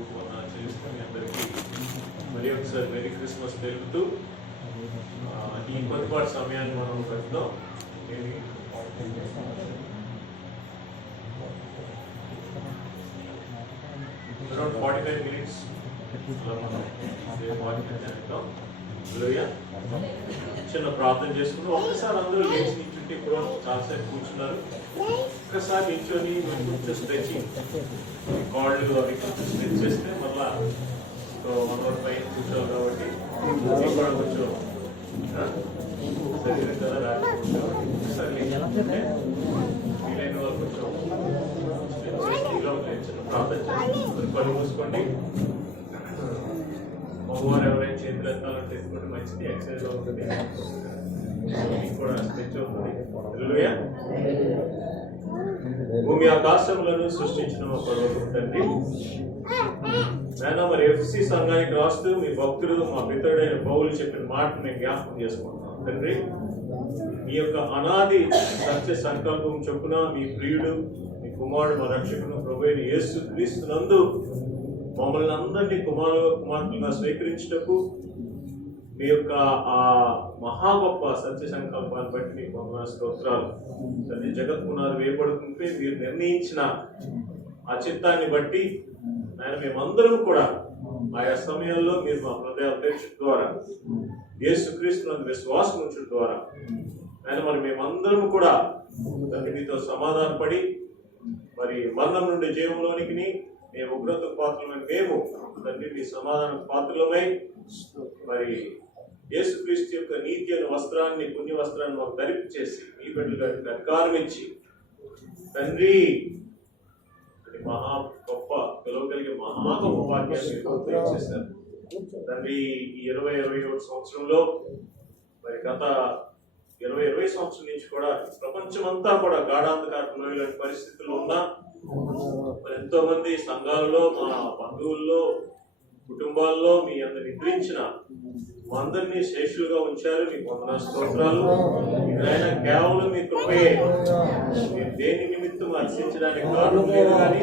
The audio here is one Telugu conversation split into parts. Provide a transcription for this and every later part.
చేసుకుని అందరికీ మరి ఒకసారి మెరీ క్రిస్మస్ తెలుపుతూ ఈ కొద్దిపాటి సమయాన్ని మనం గడుపుతాం. అరౌండ్ 45 minutes మనం చేద్దాం. చిన్న ప్రార్థన చేసుకుంటూ ఒక్కసారి అందరూ లేచి నిల్చుంటే ఇప్పుడు చాలాసేపు కూర్చున్నారు. ఒక్కసారి నిల్చొని కొంచెం స్ట్రెచింగ్ కాళ్ళు అవి కొంచెం స్ట్రెచ్ చేస్తే మళ్ళా 1 hour పైన కూర్చోవాలి కాబట్టి కూడా కొంచెం శరీరం కదా రాకపోతే ఒకసారి వీలైన వాళ్ళు కొంచెం చిన్న ప్రార్థన చేసి కళ్ళు మూసుకోండి. మగవారు ఎవరైనా చేతులు ఎత్తాలంటే ఎత్తుకుంటే మంచిది, ఎక్సర్సైజ్ అవుతుంది, కూడా స్ట్రెచ్ అవుతుంది. హల్లెలూయా. భూమి ఆకాశములను సృష్టించిన మా పరలోకపు తండ్రి, నేను మరి ఎఫ్సి సంఘానికి రాస్తూ మీ భక్తుడు మా మిత్రుడైన పౌలు చెప్పిన మాటను మేము జ్ఞాపకం చేసుకుంటున్నాం. తండ్రి, మీ యొక్క అనాది సత్య సంకల్పం చొప్పున మీ ప్రియుడు, మీ కుమారుడు, మా రక్షకుడు ప్రభువైన యేసు క్రీస్తునందు మమ్మల్ని అందరినీ కుమార్తెలుగా స్వీకరించుటకు మీ యొక్క ఆ మహా గొప్ప సత్య సంకల్పాన్ని బట్టి మీకు వందనాలు, స్తోత్రాలు. తండ్రి, జగత్ పునాది వేయబడుతుంటే మీరు నిర్ణయించిన ఆ చిత్తాన్ని బట్టి ఆయన మేమందరం కూడా ఆయా సమయంలో మీరు మా హృదయ అపేక్ష ద్వారా యేసుక్రీస్తునందు విశ్వాసం ఉంచడం ద్వారా ఆయన మరి మేమందరం కూడా తండ్రి మీతో సమాధానపడి మరి బంధం నుండి జీవంలోనికి మేము ఉగ్రత పాత్రలమై మేము తండ్రి మీ సమాధాన పాత్రలమై మరి యేసుక్రీస్తు యొక్క నీతి అనే వస్త్రాన్ని, పుణ్య వస్త్రాన్ని మాకు ధరింపు చేసి మీ బిడ్డలుగా అధికారం ఇచ్చి తండ్రి మహా గొప్ప పిలవగలిగే మహా గొప్ప వాక్యాన్ని మీరు చేశారు తండ్రి. ఈ 2021 సంవత్సరంలో మరి గత 2020 సంవత్సరం నుంచి కూడా ప్రపంచమంతా కూడా గాఢాంధకార పరిస్థితుల్లో ఉన్నా మరి ఎంతో మంది సంఘాలలో, మా బంధువుల్లో, కుటుంబాల్లో మీ అందరు నిద్రించిన మా అందరినీ శేషులుగా ఉంచారు. మీకు వందనాలు, స్తోత్రాలు. ఇదైనా కేవలం మీ కృపయే. మీరు దేని నిమిత్తం అర్చించడానికి కారణం లేదు, కానీ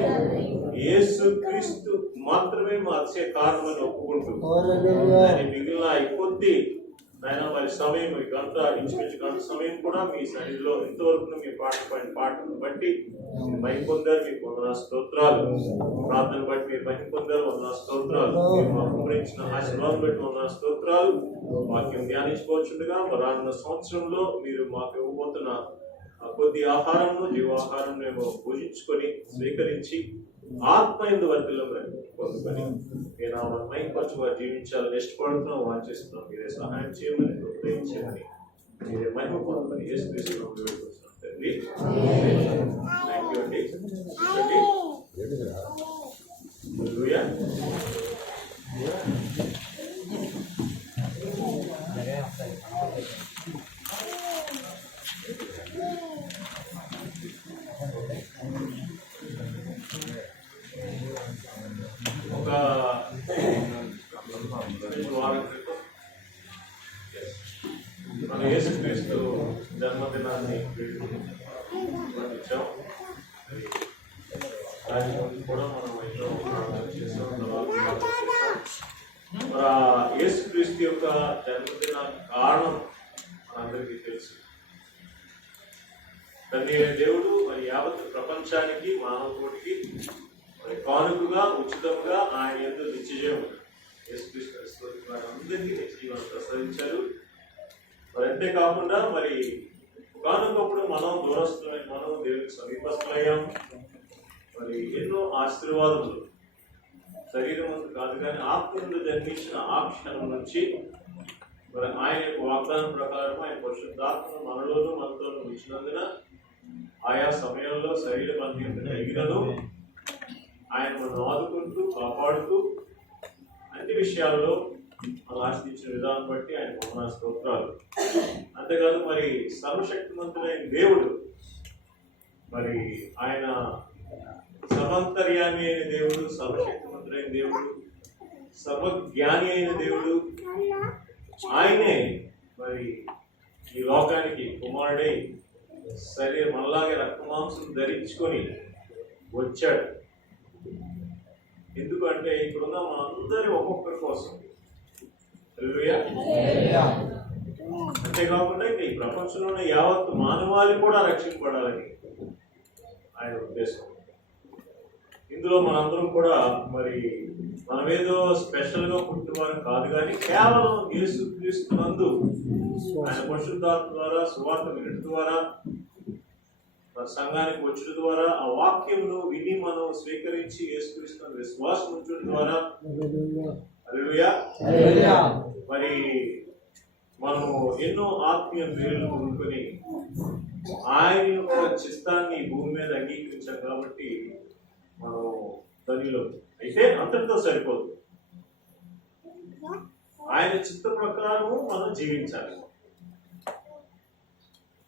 యేసు క్రీస్తు మాత్రమే మా అతిశయ కారణమని ఒప్పుకుంటూ మిగిలిన కొద్ది ఆయన మరి సమయం గంట ఇంచుమించు గంట సమయం కూడా మీ సన్నిధిలో ఎంతవరకు మీ పాటను బట్టి మహిమ పొందారు. మీకు వందనాలు, స్తోత్రాలు. ప్రార్థన బట్టి మీరు మహిమ పొందారు, వందనాలు, స్తోత్రాలు. మీరు మాకు గురించిన ఆశీర్వాదం బట్టి వందనాలు, స్తోత్రాలు. వాక్యం ధ్యానించుకోవచ్చుండగా రానున్న సంవత్సరంలో మీరు మాకు ఇవ్వబోతున్న కొద్ది ఆహారము, జీవాహారం మేము పూజించుకొని స్వీకరించి ఆత్మయందు వర్తిలో పొందుకొని నేను మైకొచ్చి వారు జీవించాలని ఇష్టపడుతున్నాం, వాంఛిస్తున్నాం. మీరే సహాయం చేయమని, ఉపయోగించమని, మీరే మహిమ పొందమని యేసుక్రీస్తునామములో వేడుకుంటున్నాం తండ్రి. థ్యాంక్ యూ అండి. హల్లెలూయా. ఒక వారం క్రితం మన యేసుక్రీస్తు జన్మదినాన్ని పాటించాం. దాని ముందు కూడా మనం ఎన్నో ప్రార్థన చేసాం. మరి యేసుక్రీస్తు యొక్క జన్మదిన కారణం మనందరికీ తెలుసు. తండ్రి అయిన దేవుడు మరి యావత్ ప్రపంచానికి, మానవ కోటికి మరి కానుకగా, ఉచితంగా ఆయన యందు నిత్యజీవం యేసుక్రీస్తు అందరికీ నిత్యజీవాన్ని ప్రసాదించారు. మరి అంతేకాకుండా మరి కానుకప్పుడు మనం దూరస్తులైన మనం దేవునికి సమీపస్తులయ్యాం. మరి ఎన్నో ఆశీర్వాదములు శరీరం ముందు కాదు కానీ ఆత్మ నుండి జన్మించిన ఆ క్షణం నుంచి మరి ఆయన యొక్క వాగ్దానం ప్రకారం ఆయన పరిశుద్ధాత్మను మనలోనూ మనతోనూ ఉంచినందున ఆయా సమయంలో శరీర బంధం కలిగినను ఆయన మనం ఆదుకుంటూ, కాపాడుతూ అన్ని విషయాల్లో మనం ఆశించిన విధానం బట్టి ఆయన వందనాలు, స్తోత్రాలు. అంతేకాదు మరి సర్వశక్తిమంతుడైన దేవుడు మరి ఆయన సర్వంతర్యామి అయిన దేవుడు, సర్వశక్తిమంతుడైన దేవుడు, సర్వజ్ఞాని అయిన దేవుడు. ఆయనే మరి ఈ లోకానికి కుమారుడై శరీరం మనలాగే రక్తమాంసం ధరించుకొని వచ్చాడు. ఎందుకంటే ఇక్కడున్న మనందరి ఒక్కొక్కరి కోసం. హల్లెలూయా. అంతేకాకుండా ఈ ప్రపంచంలోనే యావత్ మానవాళి కూడా రక్షింపబడాలని ఆయన ఉద్దేశం. ఇందులో మనందరం కూడా మరి మనమేదో స్పెషల్ గా పుట్టినవారు కాదు, కానీ కేవలం యేసుక్రీస్తు నందు ఆయన పరిశుద్ధాత్మ ద్వారా సువార్త వినడం ద్వారా సంఘానికి వచ్చడం ద్వారా ఆ వాక్యమును విని మనం స్వీకరించి యేసుక్రీస్తు విశ్వాసం ఉంచడం ద్వారా హల్లెలూయా మరి మనము ఎన్నో ఆత్మీయ పేర్లు కొనుక్కొని ఆయన యొక్క చిత్తాన్ని భూమి మీద అంగీకరించాం కాబట్టి మనం ధనిలో. అయితే అంతటితో సరిపోదు, ఆయన చిత్త ప్రకారము మనం జీవించాలి.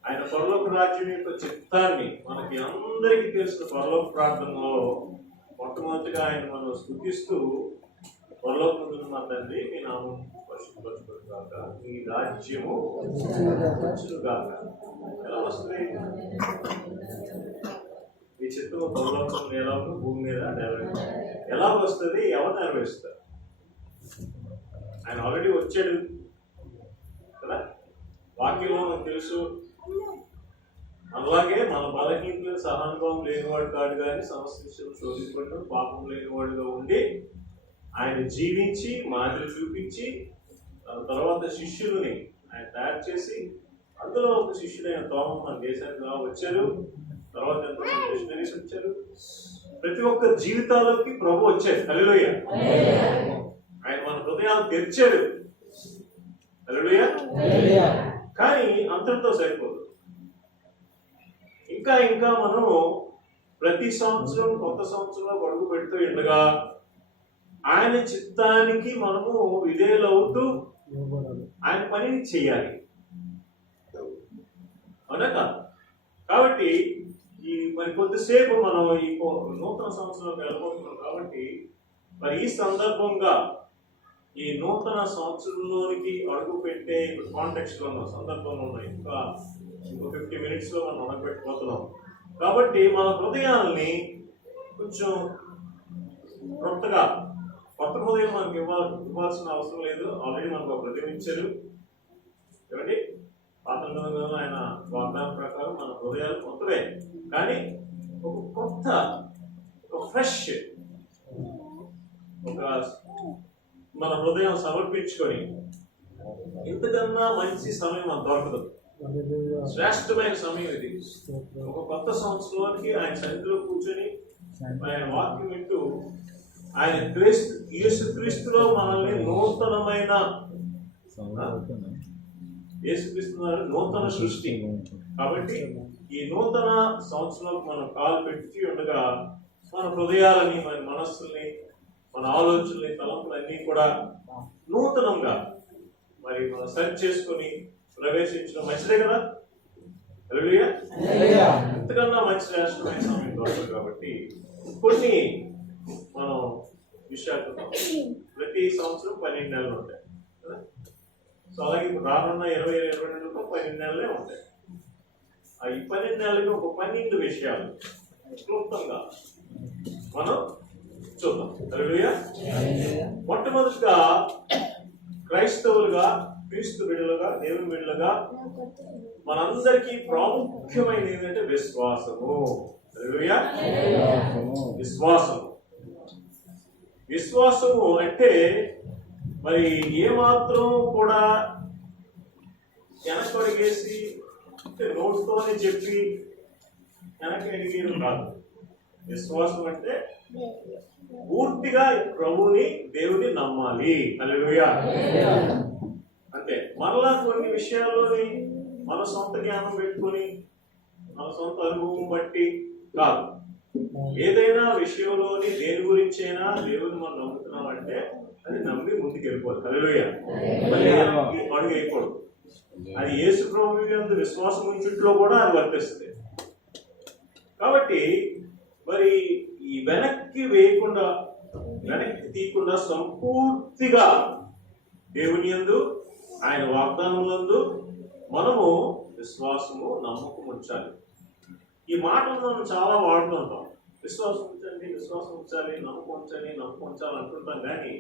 ఆయన పరలోక రాజ్యం యొక్క చిత్తాన్ని మనకి అందరికీ తెలిసిన పరలోక ప్రార్థనలో మొట్టమొదటిగా ఆయన మనం స్తుతిస్తూ పరలోకమందున్న మా తండ్రి మీ నామం పరిశుద్ధపరచబడును గాక, మీ రాజ్యము వచ్చును గాక. ఎలా వస్తుంది? మీ చిత్తము పరలోకం నేలను భూమి మీద నెరవేరుతుంది. ఎలా వస్తుంది? ఎవరు నెరవేరుస్తారు? ఆయన ఆల్రెడీ వచ్చాడు కదా, వాక్యంలో మనకు తెలుసు. అలాగే మన బలహీనతలు సహానుభవం లేనివాడు కాడు, కానీ సమస్త విషయం శోధించబడిన పాపం లేనివాడుగా ఉండి ఆయన జీవించి మాదిరి చూపించి తర్వాత శిష్యులని ఆయన తయారు చేసి అందులో ఒక శిష్యుడైన తోమ మన దేశానికి వచ్చారు. తర్వాత ఎంతమంది మిషనరీస్ వచ్చారు. ప్రతి ఒక్క జీవితాల్లోకి ప్రభు వచ్చారు. హల్లెలూయా. ఆయన మన హృదయాలు తెరిచాడు. హల్లెలూయా. కానీ అంతటితో సరిపోదు. ఇంకా ఇంకా మనం ప్రతి సంవత్సరం కొత్త సంవత్సరంలో అడుగు పెడుతూ ఉండగా ఆయన చిత్తానికి మనము విధేయులవుతూ ఆయన పనిని చేయాలి. అవునా కాదు? కాబట్టి ఈ మరి కొద్దిసేపు మనం ఈ నూతన సంవత్సరంలోకి వెళ్ళబోతున్నాం కాబట్టి మరి ఈ సందర్భంగా ఈ నూతన సంవత్సరంలోనికి అడుగు పెట్టే కాంటెక్స్ట్ లో ఉన్న సందర్భంలో ఉన్నాయి. ఇంకో 50 minutes లో మనం అడగపెట్టుకోతున్నాం. కాబట్టి మన హృదయాల్ని కొంచెం కొత్త హృదయం మనకి ఇవ్వాల్సిన అవసరం లేదు. ఆల్రెడీ మనకు ఒక హృదయం ఇచ్చారు. ఏమండి? పాత నిబంధనలో ఆయన వాగ్దానం ప్రకారం మన హృదయాలు కొత్తవే, కానీ ఒక కొత్త ఫ్రెష్ మన హృదయం సమర్పించుకొని ఇంతకన్నా మంచి సమయం మనకు దొరకదు. శ్రేష్టమైన సమయం ఇది. ఒక కొత్త సంవత్సరానికి ఆయన సన్నిధిలో కూర్చొని ఆయన వాక్యం వింటూ ఆయన యేసుక్రీస్తులో మనల్ని నూతనమైన యేసుక్రీస్తు నూతన సృష్టి. కాబట్టి ఈ నూతన సంవత్సరంలో మనం కాలు పెట్టి ఉండగా మన హృదయాలని, మన మనస్సుల్ని, మన ఆలోచనల్ని, తలంపులన్నీ కూడా నూతనంగా మరి మనం సెర్చ్ చేసుకొని ప్రవేశించడం మంచిదే కదా. హల్లెలూయా. ఇంతకన్నా మంచి శ్రేష్టమైన సమయం దొరకదు. కాబట్టి కొన్ని మనం విషయాలు ప్రతి సంవత్సరం 12 నెలలు ఉంటాయి కదా. సో అలాగే రానున్న 20 నెలలకు 12 నెలలే ఉంటాయి. ఆ ఈ 12 నెలలకి ఒక 12 విషయాలు క్లుప్తంగా మనం చూద్దాం. హల్లెలూయా. మొట్టమొదటిగా క్రైస్తవులుగా, క్రీస్తు బిడ్డలుగా, దేవుని బిడ్డలుగా మనందరికీ ప్రాముఖ్యమైనది ఏంటంటే విశ్వాసము. హల్లెలూయా. విశ్వాసము అంటే మరి ఏమాత్రం కూడా వెనకడిగేసి నోట్తోనే చెప్పి వెనక్కి అడిగేది కాదు. విశ్వాసం అంటే పూర్తిగా ప్రభువుని, దేవుని నమ్మాలి. హల్లెలూయా. అంటే మరలా కొన్ని విషయాల్లోని మన సొంత జ్ఞానం పెట్టుకొని మన సొంత అనుభవం బట్టి కాదు. ఏదైనా విషయంలోని దేని గురించి అయినా దేవుని మనం నమ్ముతున్నామంటే అది నమ్మి ముందుకు వెళ్ళిపోదు. హల్లెలూయా. అడుగు వేయకూడదు. అది యేసు ప్రభువు యందు విశ్వాసం ఉంచుట్లో కూడా అది వర్తిస్తుంది. కాబట్టి మరి ఈ వెనక్కి వేయకుండా, వెనక్కి తీయకుండా సంపూర్తిగా దేవుని యందు, ఆయన వాగ్దానములందు మనము విశ్వాసము, నమ్మకం ఉంచాలి. ఈ మాటలు మనం చాలా వాడుతుంటాం. విశ్వాసం ఉంచండి, విశ్వాసం ఉంచాలి, నమ్మకం ఉంచాలి, నమ్మకం ఉంచాలి అనుకుంటాం. కానీ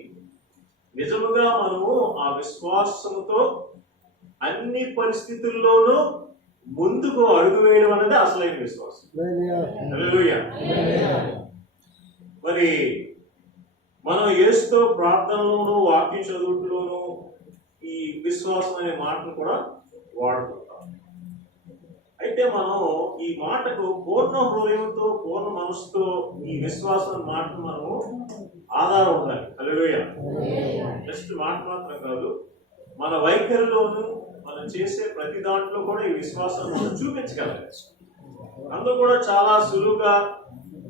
నిజముగా మనము ఆ విశ్వాసంతో అన్ని పరిస్థితుల్లోనూ ముందుకు అడుగు వేయడం అనేది అసలైన విశ్వాసం. హల్లెలూయా. మరి మనం యేసుతో ప్రార్థనలోను వాక్యం చదువులోను ఈ విశ్వాసం అనే మాటను కూడా వాడుకుంటాం. అయితే మనం ఈ మాటకు పూర్ణ హృదయంతో పూర్ణ మనసుతో ఈ విశ్వాసం మాటను మనము ఆధారం ఉండాలి. హల్లెలూయా. జస్ట్ మాట మాత్రం కాదు, మన వైఖరిలోను మనం చేసే ప్రతి దాంట్లో కూడా ఈ విశ్వాసాన్ని మనం చూపించగలగాలి. అందులో కూడా చాలా సులువుగా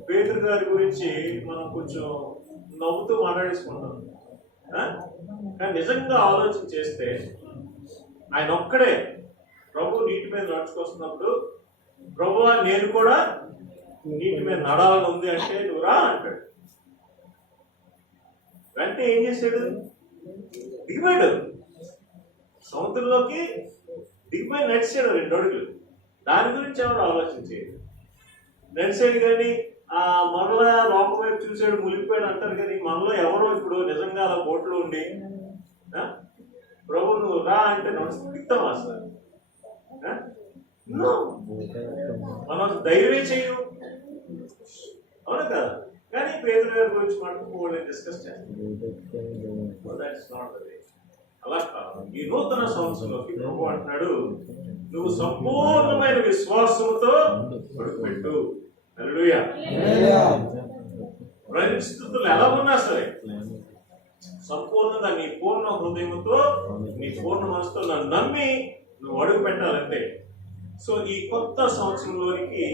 పేతురు గారి గురించి మనం కొంచెం నవ్వుతూ మాట్లాడేసుకుంటాం. కానీ నిజంగా ఆలోచన చేస్తే ఆయన ఒక్కడే ప్రభు నీటి మీద నడుచుకొస్తున్నప్పుడు, ప్రభువా నేను కూడా నీటి మీద నడాలని ఉంది అంటే నువ్వు రా అంటాడు. వెంటనే ఏం చేశాడు? దిగిపోయాడు సముద్రంలోకి, దిగిపోయి నడిచాడు 2 అడుగులు. దాని గురించి ఎవరు ఆలోచించేది? నడిచాడు కానీ ఆ మనలో లోపల వైపు చూసాడు, మునిగిపోయాడు అంటారు. కానీ మనలో ఎవరో ఇప్పుడు నిజంగా అలా బోట్లో ఉండి ప్రభు నువ్వు రా అంటే నడుస్తాం అసలు. మనం ధైర్యం చేయు, అవును కదా. కానీ పేదల గారి గురించి మనం డిస్కస్ చేస్తాం. అలా కాదు. ఈ నూతన సంవత్సరంలోకి ప్రభు అంటున్నాడు, నువ్వు సంపూర్ణమైన విశ్వాసంతో పెట్టు. హల్లెలూయా. పరిస్థితులు ఎలా ఉన్నా సరే సంపూర్ణంగా నీ పూర్ణ హృదయంతో నీ పూర్ణ మనసుతో నన్ను నమ్మి నువ్వు అడుగు పెట్టాలంటే. సో ఈ కొత్త సంవత్సరంలోనికి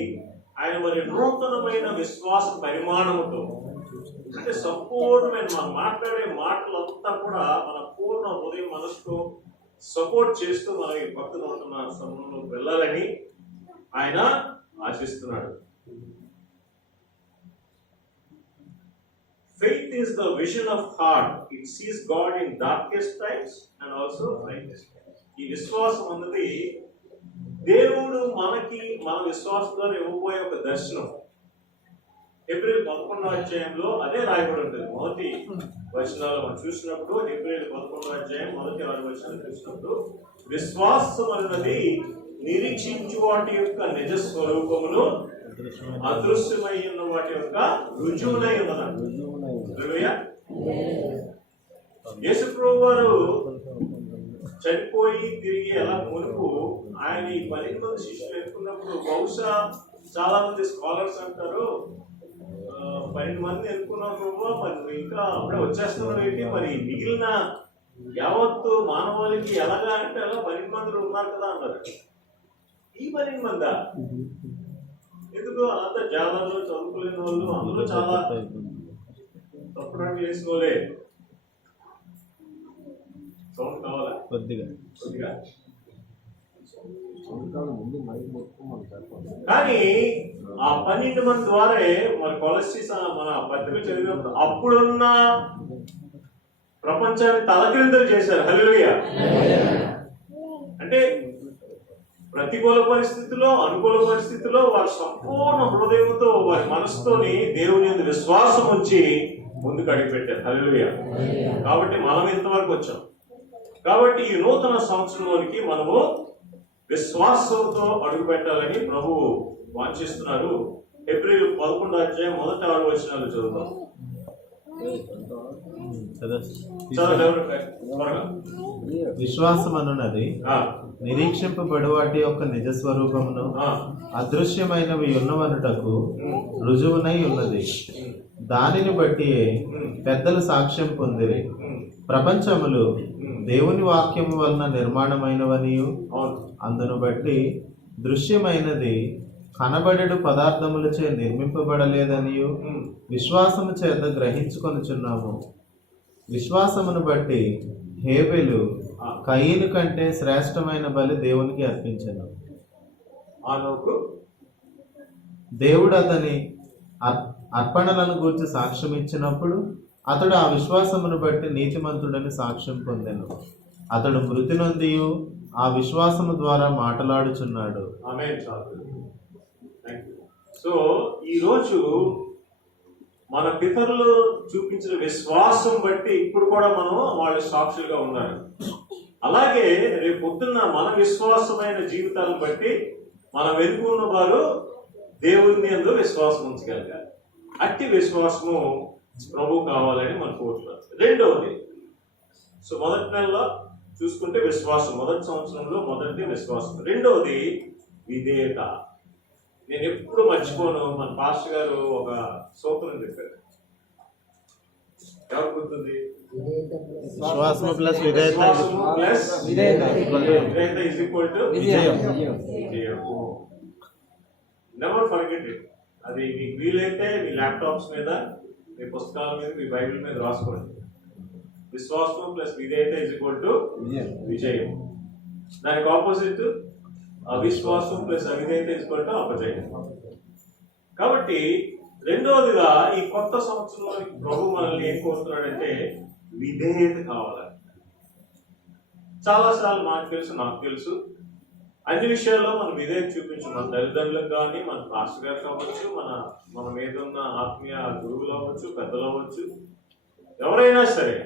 ఆయన మరి నూతనమైన విశ్వాస పరిమాణంతో, అంటే సంపూర్ణమైన మనం మాట్లాడే మాటలంతా కూడా మన పూర్ణ హృదయం మనసుతో సపోర్ట్ చేస్తూ మనం ఈ కొత్త నూతన సమయంలోకి వెళ్ళాలని ఆయన ఆశిస్తున్నాడు. Faith is the vision of heart. It sees God in darkest times and also brightest times. ఈ విశ్వాసం అన్నది దేవుడు మనకి మన విశ్వాసం ద్వారా ఇవ్వబోయే ఒక దర్శనం. ఏప్రిల్ 11వ అధ్యాయంలో అదే రాయబడి ఉంటుంది. మొదటి వచనాలు మనం చూసినప్పుడు, ఏప్రిల్ 11వ అధ్యాయం మొదటి 6 వచనాలు చూసినప్పుడు, విశ్వాసం అన్నది నిరీక్షించు వాటి యొక్క నిజ స్వరూపమును అదృశ్యమై ఉన్న వాటి యొక్క రుజువునై ఉన్నదంట. యేసుప్రభు వారు చనిపోయి తిరిగి ఎలా మునుపు ఆయన ఈ 12 మంది శిష్యులు ఎన్నుకున్నప్పుడు, బహుశా చాలా మంది స్కాలర్స్ అంటారు 12 మంది ఎన్నుకున్నప్పుడు మరి ఇంకా అప్పుడే వచ్చేస్తున్నారు ఏంటి, మరి మిగిలిన యావత్తు మానవాళికి ఎలాగా అంటే అలా 12 మంది ఉన్నారు కదా అన్నారు. ఈ 12 మందా? ఎందుకు అంతా జాలర్లు, చదువుకోలేని వాళ్ళు, అందులో చాలా తప్పుడు చేసుకోలే. సౌండ్ కావాలా? కొద్దిగా. కానీ ఆ 12 మంది ద్వారా మరి కొలెస్ట్రీస్ మన పత్రిక చదివినప్పుడు అప్పుడున్న ప్రపంచాన్ని తలకిందులు చేశారు. హల్లెలూయా. అంటే ప్రతికూల పరిస్థితుల్లో, అనుకూల పరిస్థితుల్లో వారి సంపూర్ణ హృదయంతో వారి మనసుతోని దేవుని యందు విశ్వాసం ఉంచి ముందుకు అడిగిపెట్టారు. హల్లెలూయా. కాబట్టి మనం ఇంతవరకు వచ్చాం. కాబట్టి ఈ నూతన సంవత్సరంలోనికి మనము విశ్వాసంతో అడుగు పెట్టాలని ప్రభువు వాంఛిస్తున్నారు. ఏప్రిల్ 11వ అధ్యాయం మొదటి 6 వచనాలు చదువుతాం. విశ్వాసం అనున్నది నిరీక్షింపబడు వాటి యొక్క నిజ స్వరూపమును అదృశ్యమైనవి ఉన్నవనుటకు రుజువునై ఉన్నది. దానిని బట్టి పెద్దలు సాక్ష్యం పొందిరి. ప్రపంచములు దేవుని వాక్యము వలన నిర్మాణమైనవనియు, అందును బట్టి దృశ్యమైనది కనబడెడు పదార్థములచే నిర్మింపబడలేదనియు విశ్వాసము చేత గ్రహించుకొనుచున్నాము. విశ్వాసమును బట్టి హేబెలు కయీను కంటే శ్రేష్టమైన బలి దేవునికి అర్పించెను. దేవుడు అతని అర్పణలను గూర్చి సాక్ష్యం ఇచ్చినప్పుడు అతడు ఆ విశ్వాసమును బట్టి నీతిమంతుడని సాక్ష్యం పొందెను. అతడు మృతి నొందియు ఆ విశ్వాసము ద్వారా మాట్లాడుచున్నాడు. సో ఈ రోజు మన పితరులు చూపించిన విశ్వాసం బట్టి ఇప్పుడు కూడా మనం వాళ్ళ సాక్షులుగా ఉన్నారు. అలాగే రేపు పొద్దున్న మన విశ్వాసమైన జీవితాలను బట్టి మన వెనుకున్న వారు దేవుని యందు విశ్వాసం ఉంచగలగాలి. అట్టి విశ్వాసము ప్రభు కావాలని మనం కోరుతున్నాం. రెండవది, సో మొదటి నెలలో చూసుకుంటే విశ్వాసం, మొదటి సంవత్సరంలో మొదటిది విశ్వాసం. రెండవది విధేయత. నేను ఎప్పుడు మర్చిపోను, మన పాస్టర్ గారు ఒక సూత్రం చెప్పారు. ఎవరు గుర్తుంది? విశ్వాసము ప్లస్ విధేయత విశ్వాసము ప్లస్ విధేయత ఈజ్ ఈక్వల్ టు విజయం. విజయము. Never forget it. అది మీకు వీలైతే మీ ల్యాప్టాప్స్ మీద, మీ పుస్తకాల మీద, మీ బైబిల్ మీద రాసుకోండి. విశ్వాసం ప్లస్ విధేయత ఈజ్ ఈక్వల్ టు విజయం. దానికి ఆపోజిట్ అవిశ్వాసం ప్లస్ అవిధేయత ఈజ్ ఈక్వల్ టు అపజయం. కాబట్టి రెండవదిగా ఈ కొత్త సంవత్సరంలో ప్రభు మనల్ని ఏం కోరుతున్నాడంటే విధేయత కావాలి. చాలాసార్లు నాకు తెలుసు అన్ని విషయాల్లో మనం విధేయత చూపించు. మన తల్లిదండ్రులకు కానీ, మన పాస్టర్ గారు కావచ్చు, మన మీద ఉన్న ఆత్మీయ గురువులు అవ్వచ్చు, పెద్దలు అవ్వచ్చు, ఎవరైనా సరే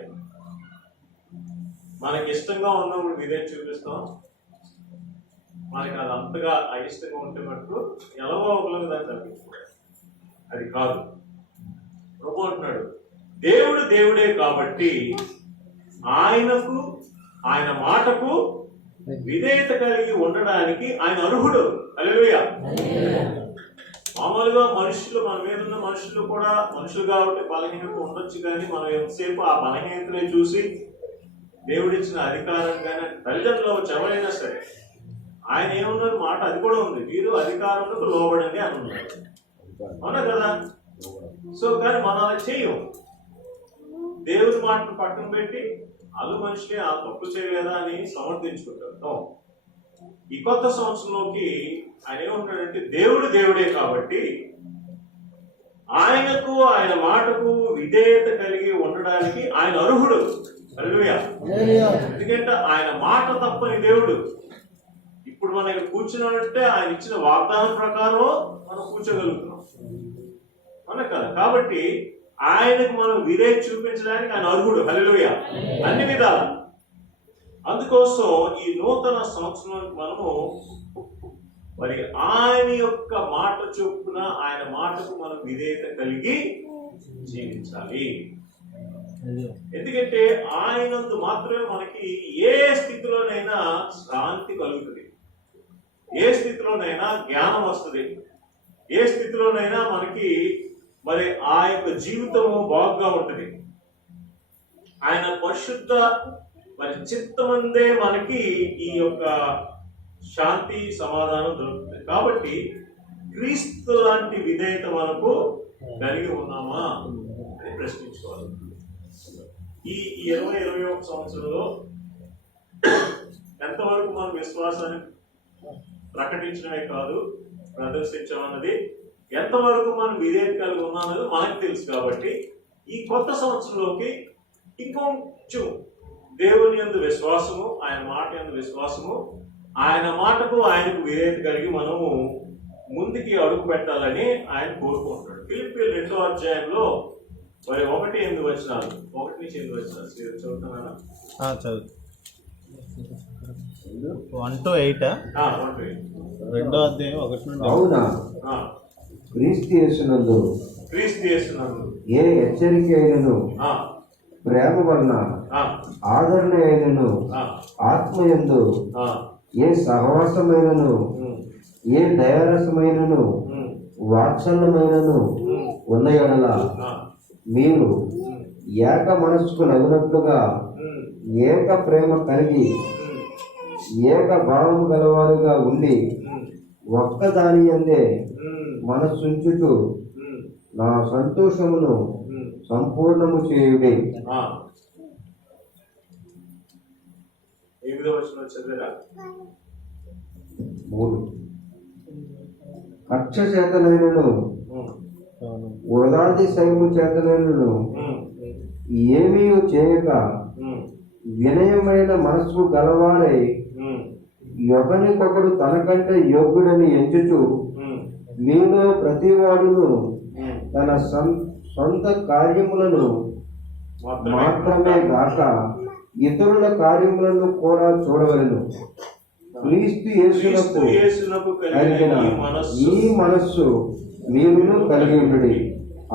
మనకి ఇష్టంగా ఉన్నప్పుడు విధేయత చూపిస్తాం. మనకి అది అంతగా అయిష్టంగా ఉంటే మటుకు ఎలాగో ఒకలాగా దాన్ని తప్పించుకోవాలి. అది కాదు. ప్రభు అంటున్నాడు, దేవుడు దేవుడే కాబట్టి ఆయనకు, ఆయన మాటకు విధేయత కలిగి ఉండడానికి ఆయన అర్హుడు. హల్లెలూయా. మామూలుగా మనుషులు, మన మీద ఉన్న మనుషులు కూడా మనుషులు కాబట్టి బలహీనత ఉండొచ్చు, కానీ మనం ఎంతసేపు ఆ బలహీనతనే చూసి దేవుడిచ్చిన అధికారం కానీ, తల్లిదండ్రులు అవ్వచ్చు, ఎవరైనా సరే ఆయన ఏమన్నారు మాట అది కూడా ఉంది, మీరు అధికారంలో లోబడండి అని ఉన్నారు. అవునా కదా? సో కానీ మనం అలా చెయ్యం. దేవుడి మాటను పక్కన పెట్టి అల్లు మనిషిని ఆ తప్పు చేయలేదా అని సమర్థించుకుంటాం. ఈ కొత్త సంవత్సరంలోకి ఆయన ఏమంటాడంటే దేవుడు దేవుడే కాబట్టి ఆయనకు, ఆయన మాటకు విధేయత కలిగి ఉండడానికి ఆయన అర్హుడు. హల్లెలూయా. ఎందుకంటే ఆయన మాట తప్పని దేవుడు. ఇప్పుడు మనం ఇక్కడ కూర్చున్నాడంటే ఆయన ఇచ్చిన వాగ్దానం ప్రకారం మనం కూర్చోగలుగుతున్నాం. అవునా కదా? కాబట్టి ఆయనకు మనం విధేయత చూపించడానికి ఆయన అర్హుడు. హల్లెలూయా. అన్ని విధాల. అందుకోసం ఈ నూతన సంవత్సరానికి మనము మరి ఆయన యొక్క మాట చొప్పున, ఆయన మాటకు మనం విధేయత కలిగి జీవించాలి. ఎందుకంటే ఆయనందు మాత్రమే మనకి ఏ స్థితిలోనైనా శాంతి కలుగుతుంది, ఏ స్థితిలోనైనా జ్ఞానం వస్తుంది, ఏ స్థితిలోనైనా మనకి మరి ఆ యొక్క జీవితము బాగుగా ఉంటుంది. ఆయన పరిశుద్ధ మరి చిత్తమందే మనకి ఈ యొక్క శాంతి, సమాధానం దొరుకుతుంది. కాబట్టి క్రీస్తు లాంటి విధేయత మనకు కలిగి ఉన్నామా అని ప్రశ్నించుకోవాలి. ఈ 2021 సంవత్సరంలో ఎంతవరకు మనం విశ్వాసాన్ని ప్రకటించడమే కాదు, ప్రదర్శించామన్నది, ఎంతవరకు మనం విధేయత కలిగి ఉన్నామన్నది మనకు తెలుసు. కాబట్టి ఈ కొత్త సంవత్సరంలోకి ఇంకొంచెం దేవుని యందు విశ్వాసము, ఆయన మాట యందు విశ్వాసము, ఆయన మాటకు, ఆయనకు విధేయత కలిగి మనము ముందుకి అడుగు పెట్టాలని ఆయన కోరుకుంటున్నాడు. ఫిలిప్పీయులు 2వ అధ్యాయంలో మరి 1-8 వచనాలు, 1-8 వచనాలు చదువుతున్నానా? చదువు. 1-8. 2వ అధ్యాయం 1 నుండి. అవునా, క్రీస్తు యేసునందు ఏ హెచ్చరిక అయినను, ప్రేమ వలన ఆదరణ అయినను, ఆత్మయందు ఏ సహవాసమైనను, ఏ దయారసమైనను, వాత్సల్యమైనను ఉన్న యెడల మీరు ఏక మనస్సుకు నవ్వునట్లుగా ఏక ప్రేమ కలిగి ఏక భావం గలవారుగా ఉండి ఒక్కదాని యందే మనస్సుంచుచు నా సంతోషమును సంపూర్ణము చేయుడి. 3 కక్ష చేతనైనను, వృధాది సైము చేతనైనను ఏమీ చేయక వినయమైన మనస్సు గలవారై ఒకరికొకడు తనకంటే యోగ్యుడని ఎంచుచు మీలో ప్రతివాడును తన సొంత కార్యములను మాత్రమే గాక ఇతరుల కార్యములను కూడా చూడవలెను. క్రీస్తు యేసునకు కలిగిన ఈ మనస్సు మీరును కలిగి ఉండుడి.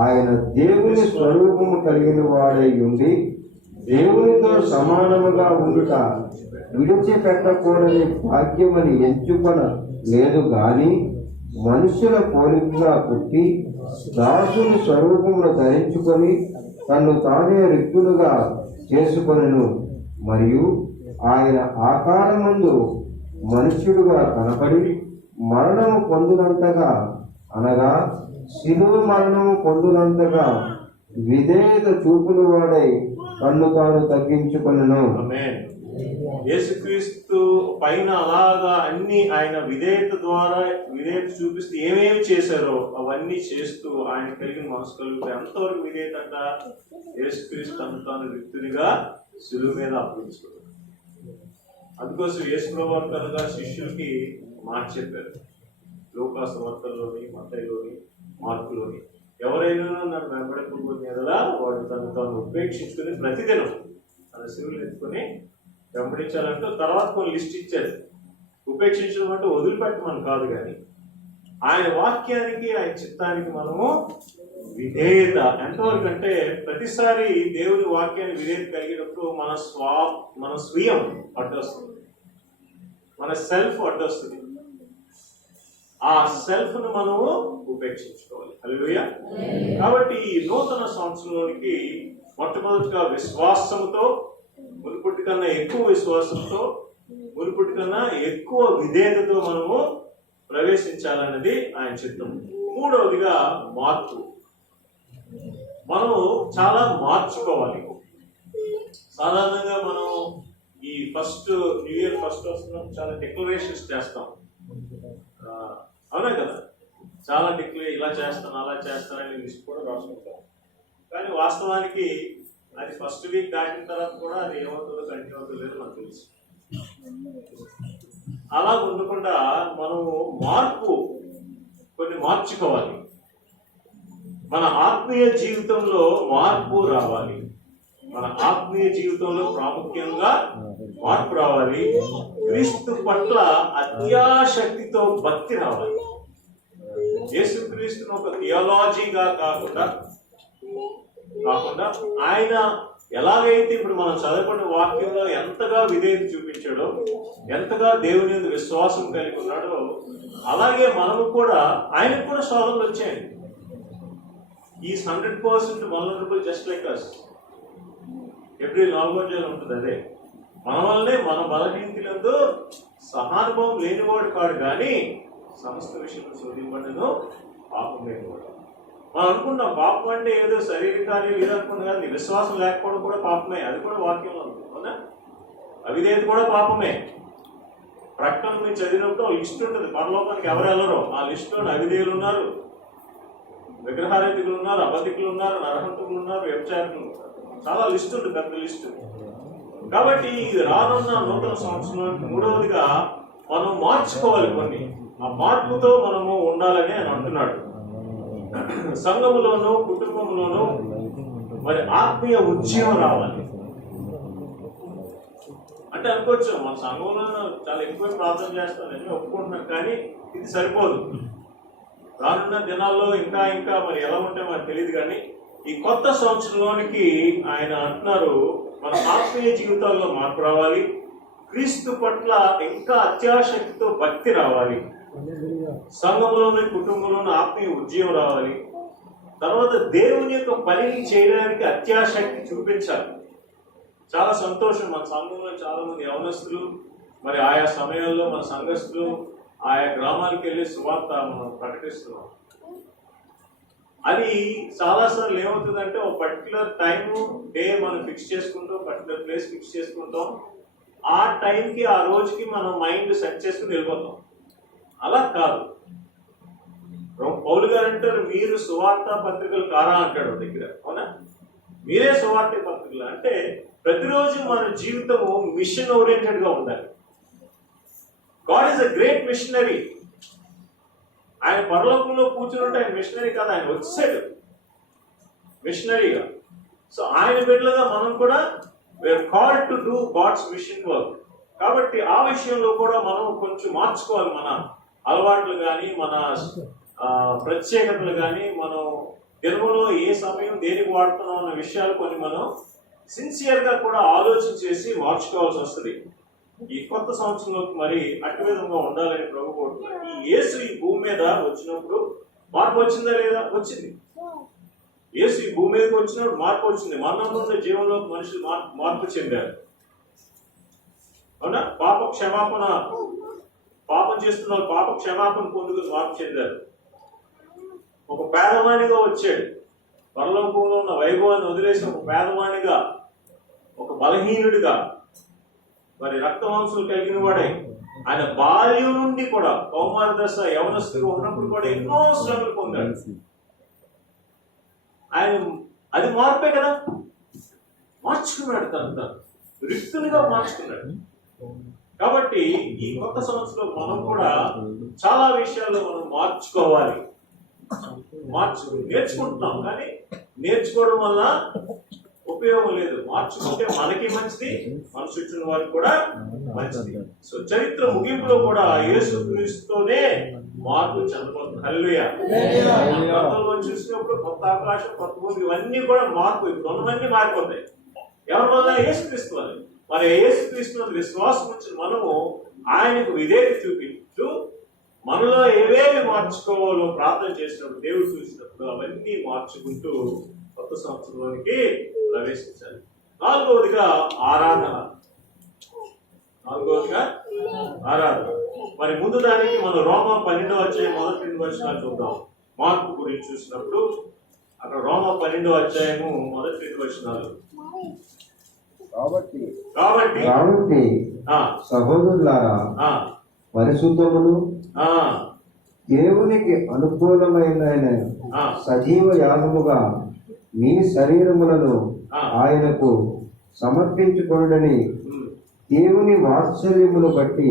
ఆయన దేవుని స్వరూపము కలిగిన వాడై ఉండి దేవునితో సమానముగా ఉండుట విడిచిపెట్టకూడని భాగ్యమని ఎంచుకొన లేదు గాని మనుషుల పోలికగా పుట్టి దాసుని స్వరూపమును ధరించుకొని తన్ను తానే రిక్తులుగా చేసుకొనెను. మరియు ఆయన ఆకారమందు మనుష్యుడుగా కనపడి మరణము పొందినంతగా, అనగా శిలువ మరణము పొందినంతగా విధేయత చూపుల వాడై తన్ను తాను తగ్గించుకొనెను. ఆమేన్. యేసుక్రీస్తు పైన అలాగా అన్ని ఆయన విధేయత ద్వారా విధేయత చూపిస్తూ ఏమేమి చేశారో అవన్నీ చేస్తూ ఆయన కలిగిన మనసు కలిగితే ఎంతవరకు విధేయత అంట, యేసుక్రీస్తు తాను వ్యక్తునిగా శిలువ మీద అప్పగించుకున్నాడు. అందుకోసం యేసు ప్రభువు కనుక శిష్యులకి మాట చెప్పారు. లూకా సువార్తలోని, మత్తయిలోని, మార్కులోని, ఎవరైనా నన్ను వెంబడింపబోని ఎడలా వాడు తను తాను ఉపేక్షించుకుని ప్రతిదినం తన శిలువను ఎత్తుకొని వెంబడించాలంటూ తర్వాత కొన్ని లిస్ట్ ఇచ్చారు. ఉపేక్షించడం అంటే వదిలిపెట్టమని కాదు, కానీ ఆయన వాక్యానికి ఆయన చిత్తానికి మనము విధేయత ఎంతవరకు అంటే ప్రతిసారి దేవుని వాక్యాన్ని విధేయత కలిగినప్పుడు మన స్వీయం అడ్డొస్తుంది, మన సెల్ఫ్ అడ్డొస్తుంది. ఆ సెల్ఫ్ ను మనము ఉపేక్షించుకోవాలి. హల్లెలూయా. కాబట్టి ఈ నూతన సంవత్సరంలోనికి మొట్టమొదటిగా విశ్వాసంతో, మునుపటి కన్నా ఎక్కువ విశ్వాసంతో, మునుపటి కన్నా ఎక్కువ విధేయతతో మనము ప్రవేశించాలన్నది ఆయన చిత్తం. మూడవదిగా మార్పు. మనము చాలా మార్చుకోవాలి. సాధారణంగా మనం ఈ న్యూ ఇయర్ ఫస్ట్ వస్తున్నప్పుడు చాలా డిక్లరేషన్స్ చేస్తాం. అవునా కదా, చాలా ఇలా చేస్తాను అలా చేస్తానని లిస్ట్ కూడా రాసుకుంటాం. కానీ వాస్తవానికి అది ఫస్ట్ వీక్ దాటిన తర్వాత కూడా అది ఏమవుతుందో కంటిన్యూ అవుతుందో లేదో మనకు తెలుసు. అలా ఉండకుండా మనము కొన్ని మార్చుకోవాలి. మన ఆత్మీయ జీవితంలో మార్పు రావాలి. మన ఆత్మీయ జీవితంలో ప్రాముఖ్యంగా మార్పు రావాలి. క్రీస్తు పట్ల అత్యాశక్తితో భక్తి రావాలి. యేసుక్రీస్తును ఒక థియాలజీగా కాకుండా ఆయన ఎలాగైతే ఇప్పుడు మనం చదువుకున్న వాక్యంలో ఎంతగా విధేయత చూపించాడో, ఎంతగా దేవుని యందు విశ్వాసం కలిగి ఉన్నాడో, అలాగే మనము కూడా ఆయనకు కూడా శోధనలు వచ్చాయండి. Is 100% vulnerable just like us. Every 4వ అధ్యాయం ఉంటుంది అదే. మన వల్లనే మన బలహీనతలందు సహానుభవం లేనివాడు కాడు, కానీ సమస్త విషయంలో శోధింపబడను పాపం లేనివాడు. మనం అనుకుంటాం పాపం అంటే ఏదో శరీర కార్యం లేదనుకున్నా, కానీ విశ్వాసం లేకపోవడం కూడా పాపమే. అది కూడా వాక్యంలో ఉంటుంది. అవునా? అవిధేయత కూడా పాపమే. ప్రకటన మీరు చదివినప్పుడు లిస్ట్ ఉంటుంది. పరలోకానికి ఎవరు వెళ్ళరో ఆ లిస్టులో అవిధేయులు ఉన్నారు, విగ్రహారాధికులు ఉన్నారు, అబద్ధికులు ఉన్నారు, నరహంతకులు ఉన్నారు, వ్యభిచారకులు ఉన్నారు. చాలా లిస్ట్ ఉంది, పెద్ద లిస్టు. కాబట్టి ఇది రానున్న నూతన సంవత్సరానికి మూడవదిగా మనం మార్చుకోవాలి కొన్ని. ఆ మార్పుతో మనము ఉండాలని ఆయన అంటున్నాడు. సంఘములోను, కుటుంబంలోను మరి ఆత్మీయ ఉద్యమం రావాలి. అంటే అనుకోవచ్చు మన సంఘంలో చాలా ఎక్కువ ప్రార్థన చేస్తానని ఒప్పుకుంటున్నాను, కానీ ఇది సరిపోదు. రానున్న దినాల్లో ఇంకా మరి ఎలా ఉంటే మనకు తెలియదు. కానీ ఈ కొత్త సంవత్సరంలోనికి ఆయన అంటున్నారు మన ఆత్మీయ జీవితాల్లో మార్పు రావాలి. క్రీస్తు పట్ల ఇంకా అత్యాశక్తితో భక్తి రావాలి. సంఘంలోని, కుటుంబంలోని ఆత్మీయ ఉద్యమం రావాలి. తర్వాత దేవుని యొక్క పనిని చేయడానికి అత్యాశక్తి చూపించాలి. చాలా సంతోషం, మన సంఘంలో చాలా మంది యవనస్తులు మరి ఆయా సమయాల్లో మన సంఘస్థులు ఆయా గ్రామాలకు వెళ్ళి సువార్త మనం ప్రకటిస్తున్నాం. అది చాలాసార్లు ఏమవుతుందంటే ఒక పర్టికులర్ టైము డే మనం ఫిక్స్ చేసుకుంటాం, పర్టికులర్ ప్లేస్ ఫిక్స్ చేసుకుంటాం. ఆ టైంకి ఆ రోజుకి మనం మైండ్ సెట్ చేసుకుని వెళ్ళిపోతాం. అలా కాదు. పౌలు గారు అంటారు మీరు సువార్త పత్రికలు కారా అంటాడు దగ్గర. అవునా? మీరే సువార్త పత్రికలు అంటే ప్రతిరోజు మన జీవితము మిషన్ ఓరియంటెడ్ గా ఉండాలి. God is a great missionary. ఆయన పరలోకంలో కూర్చుంటే ఆయన మిషనరీ కాదు, ఆయన వచ్చాడు. మిషనరీగా. సో ఆయన బిడ్డలుగా మనం కూడా we are called to do God's mission work. కాబట్టి ఆ విషయంలో కూడా మనం కొంచెం మార్చుకోవాలి. మన అలవాట్లు కానీ, మన ప్రత్యేకతలు కానీ, మనం దినములో ఏ సమయం దేనికి వాడుతున్నాం అన్న విషయాలు కొన్ని మనం సిన్సియర్గా కూడా ఆలోచన చేసి మార్చుకోవాల్సి వస్తుంది. ఈ కొత్త సంవత్సరంలో మరి అట్టి విధంగా ఉండాలని ప్రభు కోరుతున్నారు. ఈ యేసు ఈ భూమి మీద వచ్చినప్పుడు మార్పు వచ్చిందా లేదా? వచ్చింది. యేసు ఈ భూమి మీదకి వచ్చినప్పుడు మార్పు వచ్చింది. మరణంలో జీవంలో మనుషులు మార్పు చెందారు. అవునా? పాపం చేస్తున్న వాళ్ళు పాప క్షమాపణ పొందుకుని మార్పు చెందారు. ఒక పేదవానిగా వచ్చాడు. పరలోకంలో ఉన్న వైభవాన్ని వదిలేసి ఒక పేదవానిగా, ఒక బలహీనుడిగా, మరి రక్తమాంసులు కలిగిన వాడే ఆయన బాల్యం నుండి కూడా కౌమార దశ యవనస్తుగా ఉన్నప్పుడు కూడా ఎన్నో శ్రమలు పొందాడు. ఆయన అది మార్పే కదా, మార్చుకున్నాడు. తన రిక్తునిగా మార్చుకున్నాడు. కాబట్టి ఈ కొత్త సంవత్సరంలో మనం కూడా చాలా విషయాల్లో మనం మార్చుకోవాలి. నేర్చుకుంటున్నాం, కానీ నేర్చుకోవడం వల్ల ఉపయోగం లేదు. మార్చుకుంటే మనకి మంచిది, మన చుట్టూ వారికి కూడా మంచిది. సో చరిత్ర ముగింపులో కూడా యేసు క్రీస్తుతోనే మార్పు చెందబోతుంది. హల్లెలూయా. చూసినప్పుడు కొత్త ఆకాశం, కొత్త భూమి, ఇవన్నీ కూడా మార్పు. ఇప్పుడు ఉన్నవన్నీ మారిపోతాయి. ఎవరి వల్ల? యేసు క్రీస్తు వల్ల. మరి యేసు క్రీస్తు విశ్వాసం వచ్చిన మనము ఆయనకు విధేయత చూపించు మనలో ఏవేవి మార్చుకోవాలో ప్రార్థన చేసినప్పుడు, దేవుడు చూసినప్పుడు అవన్నీ మార్చుకుంటూ కొత్త సంవత్సరంలోనికి ప్రవేశించాలి. నాలుగవదిగా ఆరాధన. మరి ముందు దానికి మనం రోమా 12వ అధ్యాయం మొదటి 2 వచనాలు చూద్దాం. మార్పు గురించి చూసినప్పుడు అక్కడ రోమా 12వ అధ్యాయము మొదటి 2 వచనాలు. కాబట్టి సహోదరులారా, పరిశుద్ధమును దేవునికి అనుకూలమైన సజీవ యాగముగా మీ శరీరములను ఆయనకు సమర్పించుకొనుడని దేవుని వాత్సల్యమును బట్టి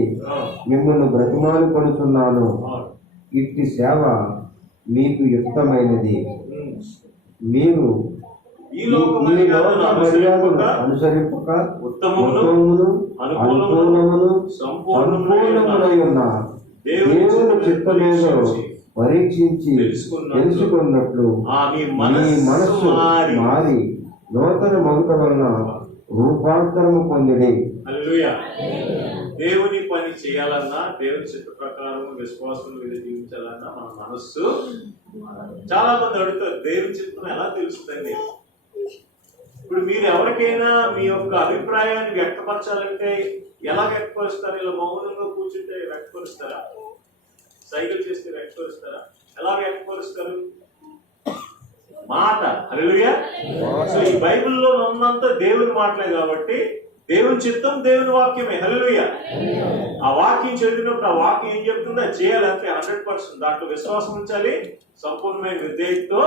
మిమ్మల్ని బ్రతిమాలు కొనుచున్నాను. ఇట్టి సేవ మీకు యుక్తమైనది. మీరు ఈ లోక మర్యాదను అనుసరింపక ఉత్తమమును అనుకూలమును సంపూర్ణములై ఉన్న దేవుని చిత్తమేదో పరీక్షించి తెలుసుకున్నట్లు మీ మనస్సు మారి నూతన మగుట వలన రూపాంతరము పొందిడి. హల్లెలూయా. దేవుని పని చేయాలన్నా, దేవుని చిత్త ప్రకారం విశ్వాసం మీద జీవించాలన్నా మన మనస్సు. చాలా మంది అడుగుతారు, దేవుని చిత్తం ఎలా తెలుస్తుందండి? ఇప్పుడు మీరు ఎవరికైనా మీ యొక్క అభిప్రాయాన్ని వ్యక్తపరచాలంటే ఎలా వ్యక్తపరుస్తారు? ఇలా మౌనంగా కూర్చుంటే వ్యక్తపరుస్తారా? సైకిల్ చేస్తే వ్యక్తపరుస్తారా? ఎలా వ్యక్తపరుస్తారు? మాట. హల్లెలూయా. సో ఈ బైబిల్లో ఉన్నంత దేవుని మాటలే కాబట్టి దేవుని చిత్తం దేవుని వాక్యమే. హల్లెలూయా. ఆ వాక్యం చదివినప్పుడు ఆ వాక్యం ఏం చెప్తుందో అది చేయాలంటే 100%. దాంట్లో విశ్వాసం ఉంచాలి, సంపూర్ణమైన విధేయతతో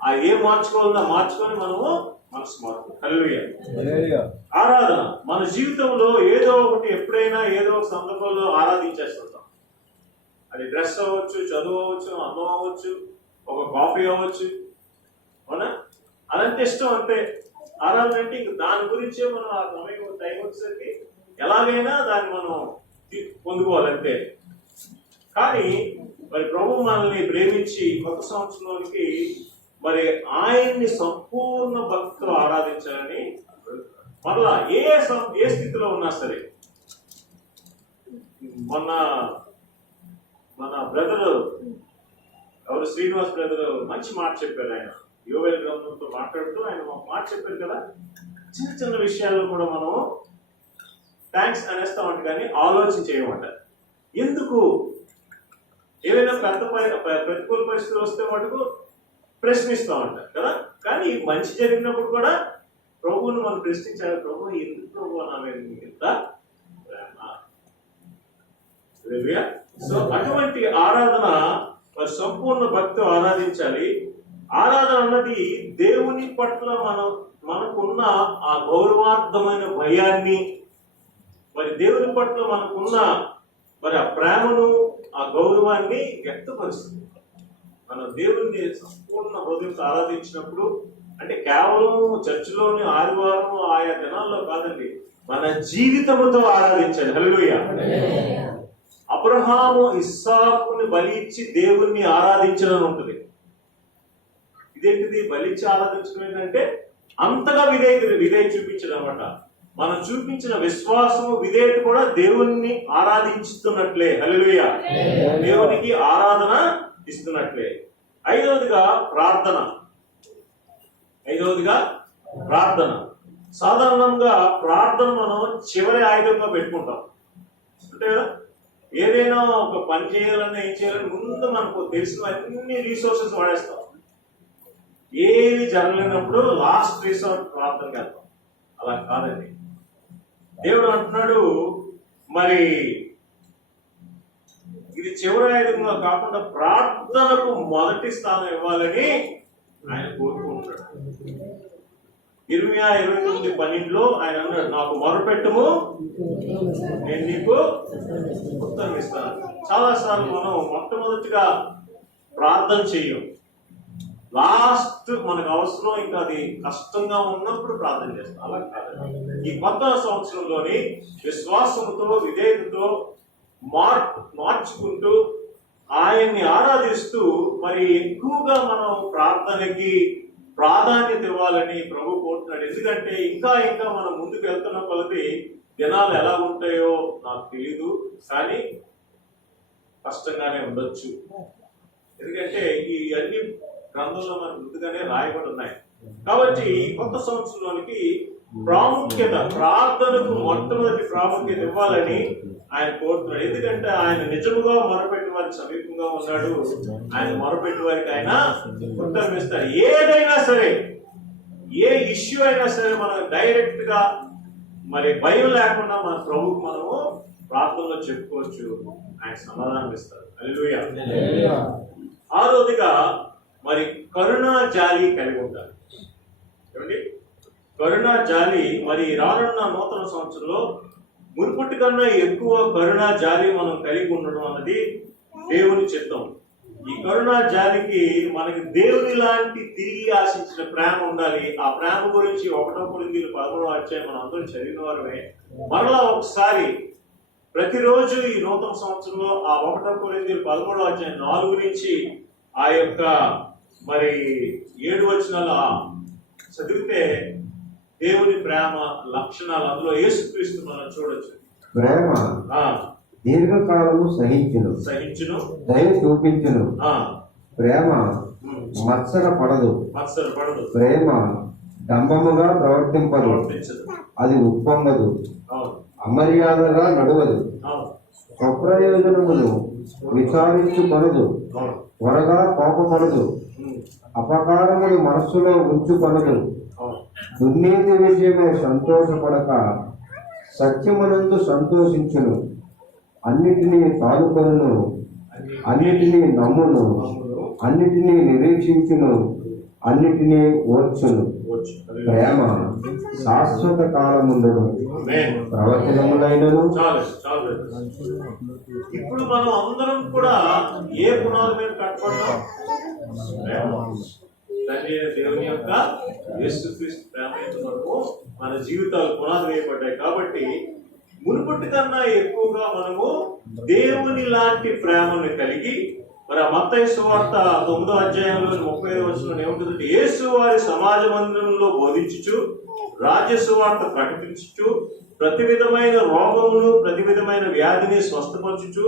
ఆ ఏం మార్చుకోవాలన్నా మార్చుకొని మనము మనసు మార్పు. హల్లెలూయా. ఆరాధన మన జీవితంలో ఏదో ఒకటి, ఎప్పుడైనా ఏదో ఒక సందర్భంలో ఆరాధించేస్తుంటాం. అది డ్రెస్ అవ్వచ్చు, చదువు అవ్వచ్చు, అన్నం అవ్వచ్చు, ఒక కాఫీ అవ్వచ్చు. అవునా? అదంటే ఇష్టం. అంతే. ఆరాధన అంటే ఇంక దాని గురించే మనం ఆ సమయం టైం వచ్చేసరికి ఎలాగైనా దాన్ని మనం పొందుకోవాలంటే. కానీ మరి ప్రభు మనల్ని ప్రేమించి కొత్త సంవత్సరంలోనికి మరి ఆయన్ని సంపూర్ణ భక్తితో ఆరాధించాలని మరలా ఏ స్థితిలో ఉన్నా సరే. మొన్న మన బ్రదర్ ఎవరు శ్రీనివాస్ బ్రదర్ మంచి మాట చెప్పారు. ఆయన యోవేల్ గ్రంథంతో మాట్లాడుతూ ఆయన మాట చెప్పారు కదా, చిన్న చిన్న విషయాల్లో కూడా మనం థ్యాంక్స్ అనేస్తామంట, కానీ ఆలోచన చేయమంటారు. ఎందుకు? ఏదైనా ప్రతికూల పరిస్థితులు వస్తే మటుకు ప్రశ్నిస్తామంటారు కదా, కానీ మంచి జరిగినప్పుడు కూడా ప్రభువును మనం ప్రశ్నించాలి. ప్రభు ఎందుకు ప్రభు నా మీద ఇంత ప్రేమ? సో అటువంటి ఆరాధన మరి సంపూర్ణ భక్తితో ఆరాధించాలి. ఆరాధన అన్నది దేవుని పట్ల మనకున్న ఆ గౌరవార్థమైన భయాన్ని, మరి దేవుని పట్ల మనకున్న మరి ఆ ప్రేమను, ఆ గౌరవాన్ని వ్యక్తపరుస్తుంది. మనం దేవుని సంపూర్ణ హృదయంతో ఆరాధించినప్పుడు అంటే కేవలం చర్చిలోని ఆదివారం ఆయా దినాల్లో కాదండి, మన జీవితముతో ఆరాధించాలి. హల్లెలూయా. అబ్రహాము ఇస్సాకుని బలి ఇచ్చి దేవుణ్ణి ఆరాధించాలని ఉంటుంది. ఇదేంటిది? బలి ఇచ్చి ఆరాధించడం ఏంటంటే అంతగా విధేయత చూపించడం అనమాట. మనం చూపించిన విశ్వాసము, విధేయత కూడా దేవుణ్ణి ఆరాధించుతున్నట్లే. హల్లెలూయా. దేవునికి ఆరాధన ఇస్తున్నట్లే. ఐదవదిగా ప్రార్థన. సాధారణంగా ప్రార్థన మనం చివరి ఆయుధంగా పెట్టుకుంటాం. అంటే ఏదైనా ఒక పని చేయాలన్నా ఏం చేయాలని ముందు మనకు తెలిసిన అన్ని రీసోర్సెస్ వాడేస్తాం. ఏది జరగలేనప్పుడు లాస్ట్ రిసార్ట్ ప్రార్థనకి వెళ్తాం. అలా కాదండి. దేవుడు అంటున్నాడు, మరి ఇది చివరి ఆయుధంగా కాకుండా ప్రార్థనకు మొదటి స్థానం ఇవ్వాలని ఆయన కోరుకుంటున్నాడు. 29:12 ఆయన అన్నాడు, నాకు మొరపెట్టుము నేను నీకు ఉత్తరం ఇస్తాను. చాలాసార్లు మనం మొట్టమొదటిగా ప్రార్థన చెయ్యం, లాస్ట్ మనకు అవసరం, ఇంకా అది కష్టంగా ఉన్నప్పుడు ప్రార్థన చేస్తాం. అలా కాదు. ఈ కొత్త సంవత్సరంలోని విశ్వాసంతో, విధేయతతో మార్చుకుంటూ ఆయన్ని ఆరాధిస్తూ మరి ఎక్కువగా మనం ప్రార్థనకి ప్రాధాన్యత ఇవ్వాలని ప్రభు కోరుతున్నాడు. ఎందుకంటే ఇంకా మనం ముందుకు వెళ్తున్న కొలది దినాలు ఎలా ఉంటాయో నాకు తెలీదు, కానీ కష్టంగానే ఉండొచ్చు. ఎందుకంటే ఈ అన్ని గ్రంథంలో మనకు ముందుగానే రాయబడి ఉన్నాయి. కాబట్టి కొత్త సంవత్సరంలోనికి ప్రార్థనకు మొట్టమొదటి ప్రాముఖ్యత ఇవ్వాలని ఆయన కోరుతున్నాడు. ఎందుకంటే ఆయన నిజముగా మొరపెట్టి వారికి సమీపంగా ఉన్నాడు. ఆయన మొరపెట్టి వారికి ఆయన ఉత్తరం ఇస్తాడు. ఏదైనా సరే, ఏ ఇష్యూ అయినా సరే మనం డైరెక్ట్ గా మరి భయం లేకుండా మన ప్రభువుకు మనము ప్రార్థనలో చెప్పుకోవచ్చు. ఆయన సమాధానం ఇస్తారు. హల్లెలూయా. ఆరోదిగా మరి కరుణా జాలి కలిగి ఉండాలి. ఏమండి? కరుణా జాలి మరి రానున్న నూతన సంవత్సరంలో మునుపటి కన్నా ఎక్కువ కరుణా జాలి మనం కలిగి ఉండడం అన్నది దేవుని చిత్తం. ఈ కరుణా జాలికి మనకి దేవుని లాంటి తిరిగి ఆశించిన ప్రేమ ఉండాలి. ఆ ప్రేమ గురించి 1 కొరింథీయులు 13 మనం అందరూ చదివిన వారమే. మరలా ఒకసారి ప్రతిరోజు ఈ నూతన సంవత్సరంలో ఆ 1 కొరింథీయులు 13 నుంచి ఆ యొక్క మరి 7 వచనాలు చదివితే దేవుని ప్రేమ లక్షణాలు అందులో యేసుక్రీస్తు మనం చూడొచ్చు. ప్రేమ దీర్ఘకాలము సహించును, దయ చూపించును. ప్రేమ మత్సర పడదు. ప్రేమ డంబముగా ప్రవర్తింపదు. అది ఉప్పొంగదు, అమర్యాదగా నడవదు, స్వప్రయోజనమును విచారించుకొనదు, త్వరగా కోపపడదు, అపకారములు మనస్సులో ఉంచుకొనదు, దుర్నీతి విషయమై సంతోషపడక సత్యమునందు సంతోషించును, అన్నిటినీ తాలుకొనును, అన్నిటినీ నమ్మును, అన్నిటినీ నిరీక్షించును, అన్నిటినీ ఓర్చును. ప్రేమ శాశ్వత కాలముండును, ప్రవచనములైనను. ఇప్పుడు మనం అందరం కూడా ఏ పునాది మీద కట్టుకుంటాం? తండ్రి దేవుని యొక్క యేసుక్రీస్తు ప్రేమతో మనము మన జీవితాలు పునాది వేయబడ్డాయి. కాబట్టి మునుపటి కన్నా ఎక్కువగా మనము దేవుని లాంటి ప్రేమను కలిగి మరి ఆ మత్తయి సువార్త 9వ అధ్యాయంలో 35వ వచనంలో ఏముంటుందంటే, యేసు వారి సమాజ మందిరంలో బోధించుచు, రాజ్య సువార్త ప్రకటించుచు, ప్రతి విధమైన రోగమును ప్రతి విధమైన వ్యాధిని స్వస్థపరచుచు,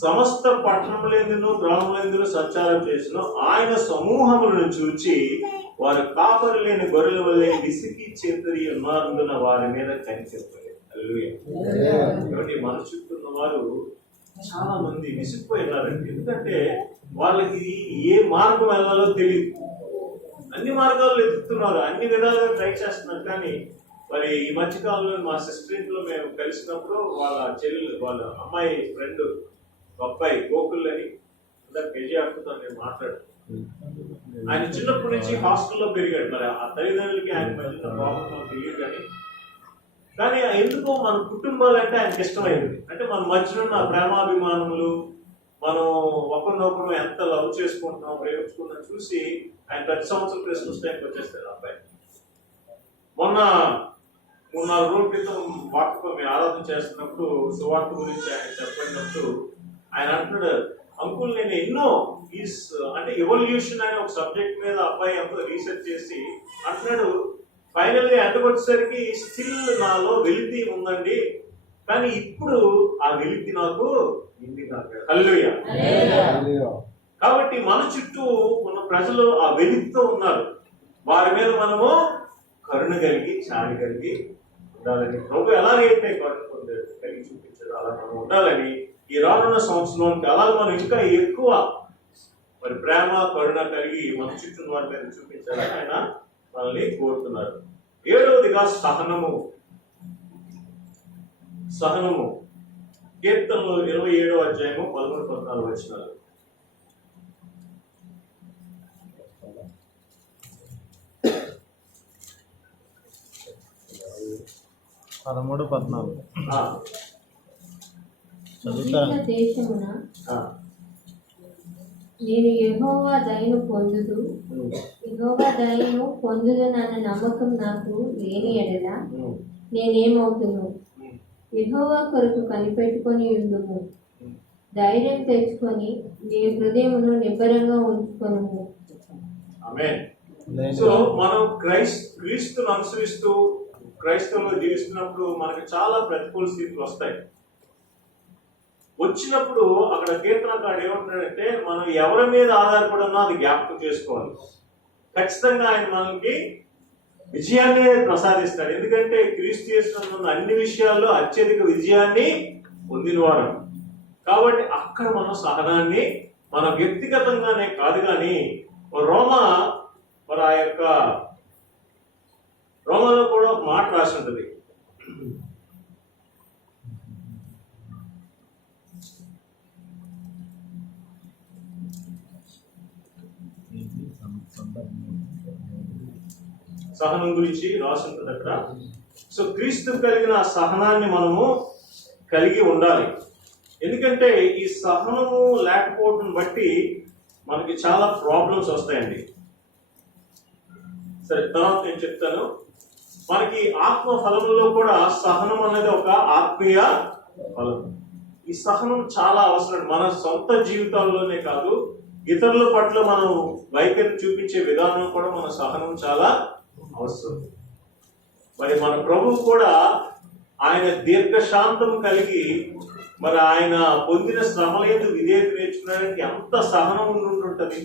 సమస్త పట్టణములందును గ్రామములందును సంచారం చేసిన ఆయన సమూహములను చూచి వారు కాపరి లేని గొర్రెల వల్లే విసికి చేతరి ఉన్నారందున వారి మీద కనిచెప్పారు. హల్లెలూయా. కాబట్టి మన చుట్టూ ఉన్న వారు చాలా మంది విసిగిపోయినారండి. ఎందుకంటే వాళ్ళకి ఏ మార్గం వెళ్ళాలో తెలియదు. అన్ని మార్గాలు ఎదుగుతున్నారు, అన్ని విధాలుగా ట్రై చేస్తున్నారు. కానీ మరి ఈ మధ్యకాలంలో మా సిస్టర్ ఇంట్లో మేము కలిసినప్పుడు వాళ్ళ అమ్మాయి ఫ్రెండ్ అబ్బాయి గోకుల్ అని కేజీఆర్తో నేను మాట్లాడుతున్నాను. ఆయన చిన్నప్పటి నుంచి హాస్టల్లో పెరిగాడు. మరి ఆ తల్లిదండ్రులకి ఆయన మధ్య ప్రాబ్లం తెలియదు. కానీ ఎందుకో మన కుటుంబాలంటే ఆయనకి ఇష్టమైంది. అంటే మన మధ్యలో ఉన్న ప్రేమాభిమానములు, మనం ఒకరినొకరు ఎంత లవ్ చేసుకుంటున్నాం, ప్రేమించుకుంటున్నాం చూసి ఆయన ప్రతి సంవత్సరం క్రిస్మస్ టైంకి వచ్చేస్తారు అబ్బాయి. మొన్న 3-4 రోజుల క్రితం వాక్కు మేము ఆరాధన చేస్తున్నప్పుడు సువార్త గురించి ఆయన చెప్పినప్పుడు ఆయన అంటున్నాడు, అంకుల్ నేను ఎన్నో అంటే ఎవల్యూషన్ అనే ఒక సబ్జెక్ట్ మీద అబ్బాయి అంతా రీసెర్చ్ చేసి అంటున్నాడు, ఫైనల్గా ఎంతకు వచ్చేసరికి స్టిల్ నాలో వెలితి ఉందండి, కానీ ఇప్పుడు ఆ వెలితి నాకు హల్లెలూయా. కాబట్టి మన చుట్టూ ఉన్న ప్రజలు ఆ వెలితితో ఉన్నారు, వారి మీద మనము కరుణ కలిగి చాలి కలిగి ఉండాలని, ప్రభు ఎలాగైతే కరుణ కలిగి చూపించాడు అలా మనం ఉండాలని ఈ రానున్న సంవత్సరంలోకి అలాగే మనం ఇంకా ఎక్కువ మరి ప్రేమ కరుణ కలిగి మన చుట్టూ వారి మీద చూపించాలని ఆయన మనల్ని కోరుతున్నారు. 7వదిగా సహనము. సహనము కీర్తనలు 27వ అధ్యాయము 13-14 వచనాలు. దేశమున నేను యెహోవా దయను పొందుదునన్న నమ్మకం నాకు లేని ఎడల నేనేమవుతును? యెహోవా కొరకు కనిపెట్టుకొని ఉండుము, ధైర్యం తెచ్చుకొని నీ హృదయమును నిబ్బరంగా ఉంచుకొనుము. ఆమేన్. సో మనం క్రీస్తును అనుసరిస్తూ క్రైస్తవులు జీవిస్తున్నప్పుడు మనకి చాలా ప్రతికూల స్థితులు వస్తాయి. వచ్చినప్పుడు అక్కడ కీర్తనకారుడు ఏమంటాడంటే మనం ఎవరి మీద ఆధారపడి ఉన్నా అది జ్ఞాపకం చేసుకోవాలి. ఖచ్చితంగా ఆయన మనకి విజయాన్ని ప్రసాదిస్తాడు. ఎందుకంటే క్రీస్తు యేసునందు అన్ని విషయాల్లో అత్యధిక విజయాన్ని పొందినవాడు. కాబట్టి అక్కడ మనం సహనాన్ని మన వ్యక్తిగతంగానే కాదు కానీ మరి ఆ యొక్క రోమాలో కూడా ఒక మాట రాసి ఉంటుంది, సహనం గురించి రాసి ఉంటుంది అక్కడ. సో క్రీస్తు కలిగిన సహనాన్ని మనము కలిగి ఉండాలి. ఎందుకంటే ఈ సహనము లేకపోవడం బట్టి మనకి చాలా ప్రాబ్లమ్స్ వస్తాయండి. సరే, తర్వాత నేను చెప్తాను. మనకి ఆత్మ ఫలములో కూడా సహనం అనేది ఒక ఆత్మీయ ఫలం. ఈ సహనం చాలా అవసరం మన సొంత జీవితాల్లోనే కాదు, ఇతరుల పట్ల మనం వైఖరి చూపించే విధానం కూడా మన సహనం చాలా అవసరం. మరి మన ప్రభువు కూడా ఆయన దీర్ఘశాంతం కలిగి మరి ఆయన పొందిన శ్రమలేదు విధేయత నేర్చుకునేందుకు ఎంత సహనం ఉంటుంటది.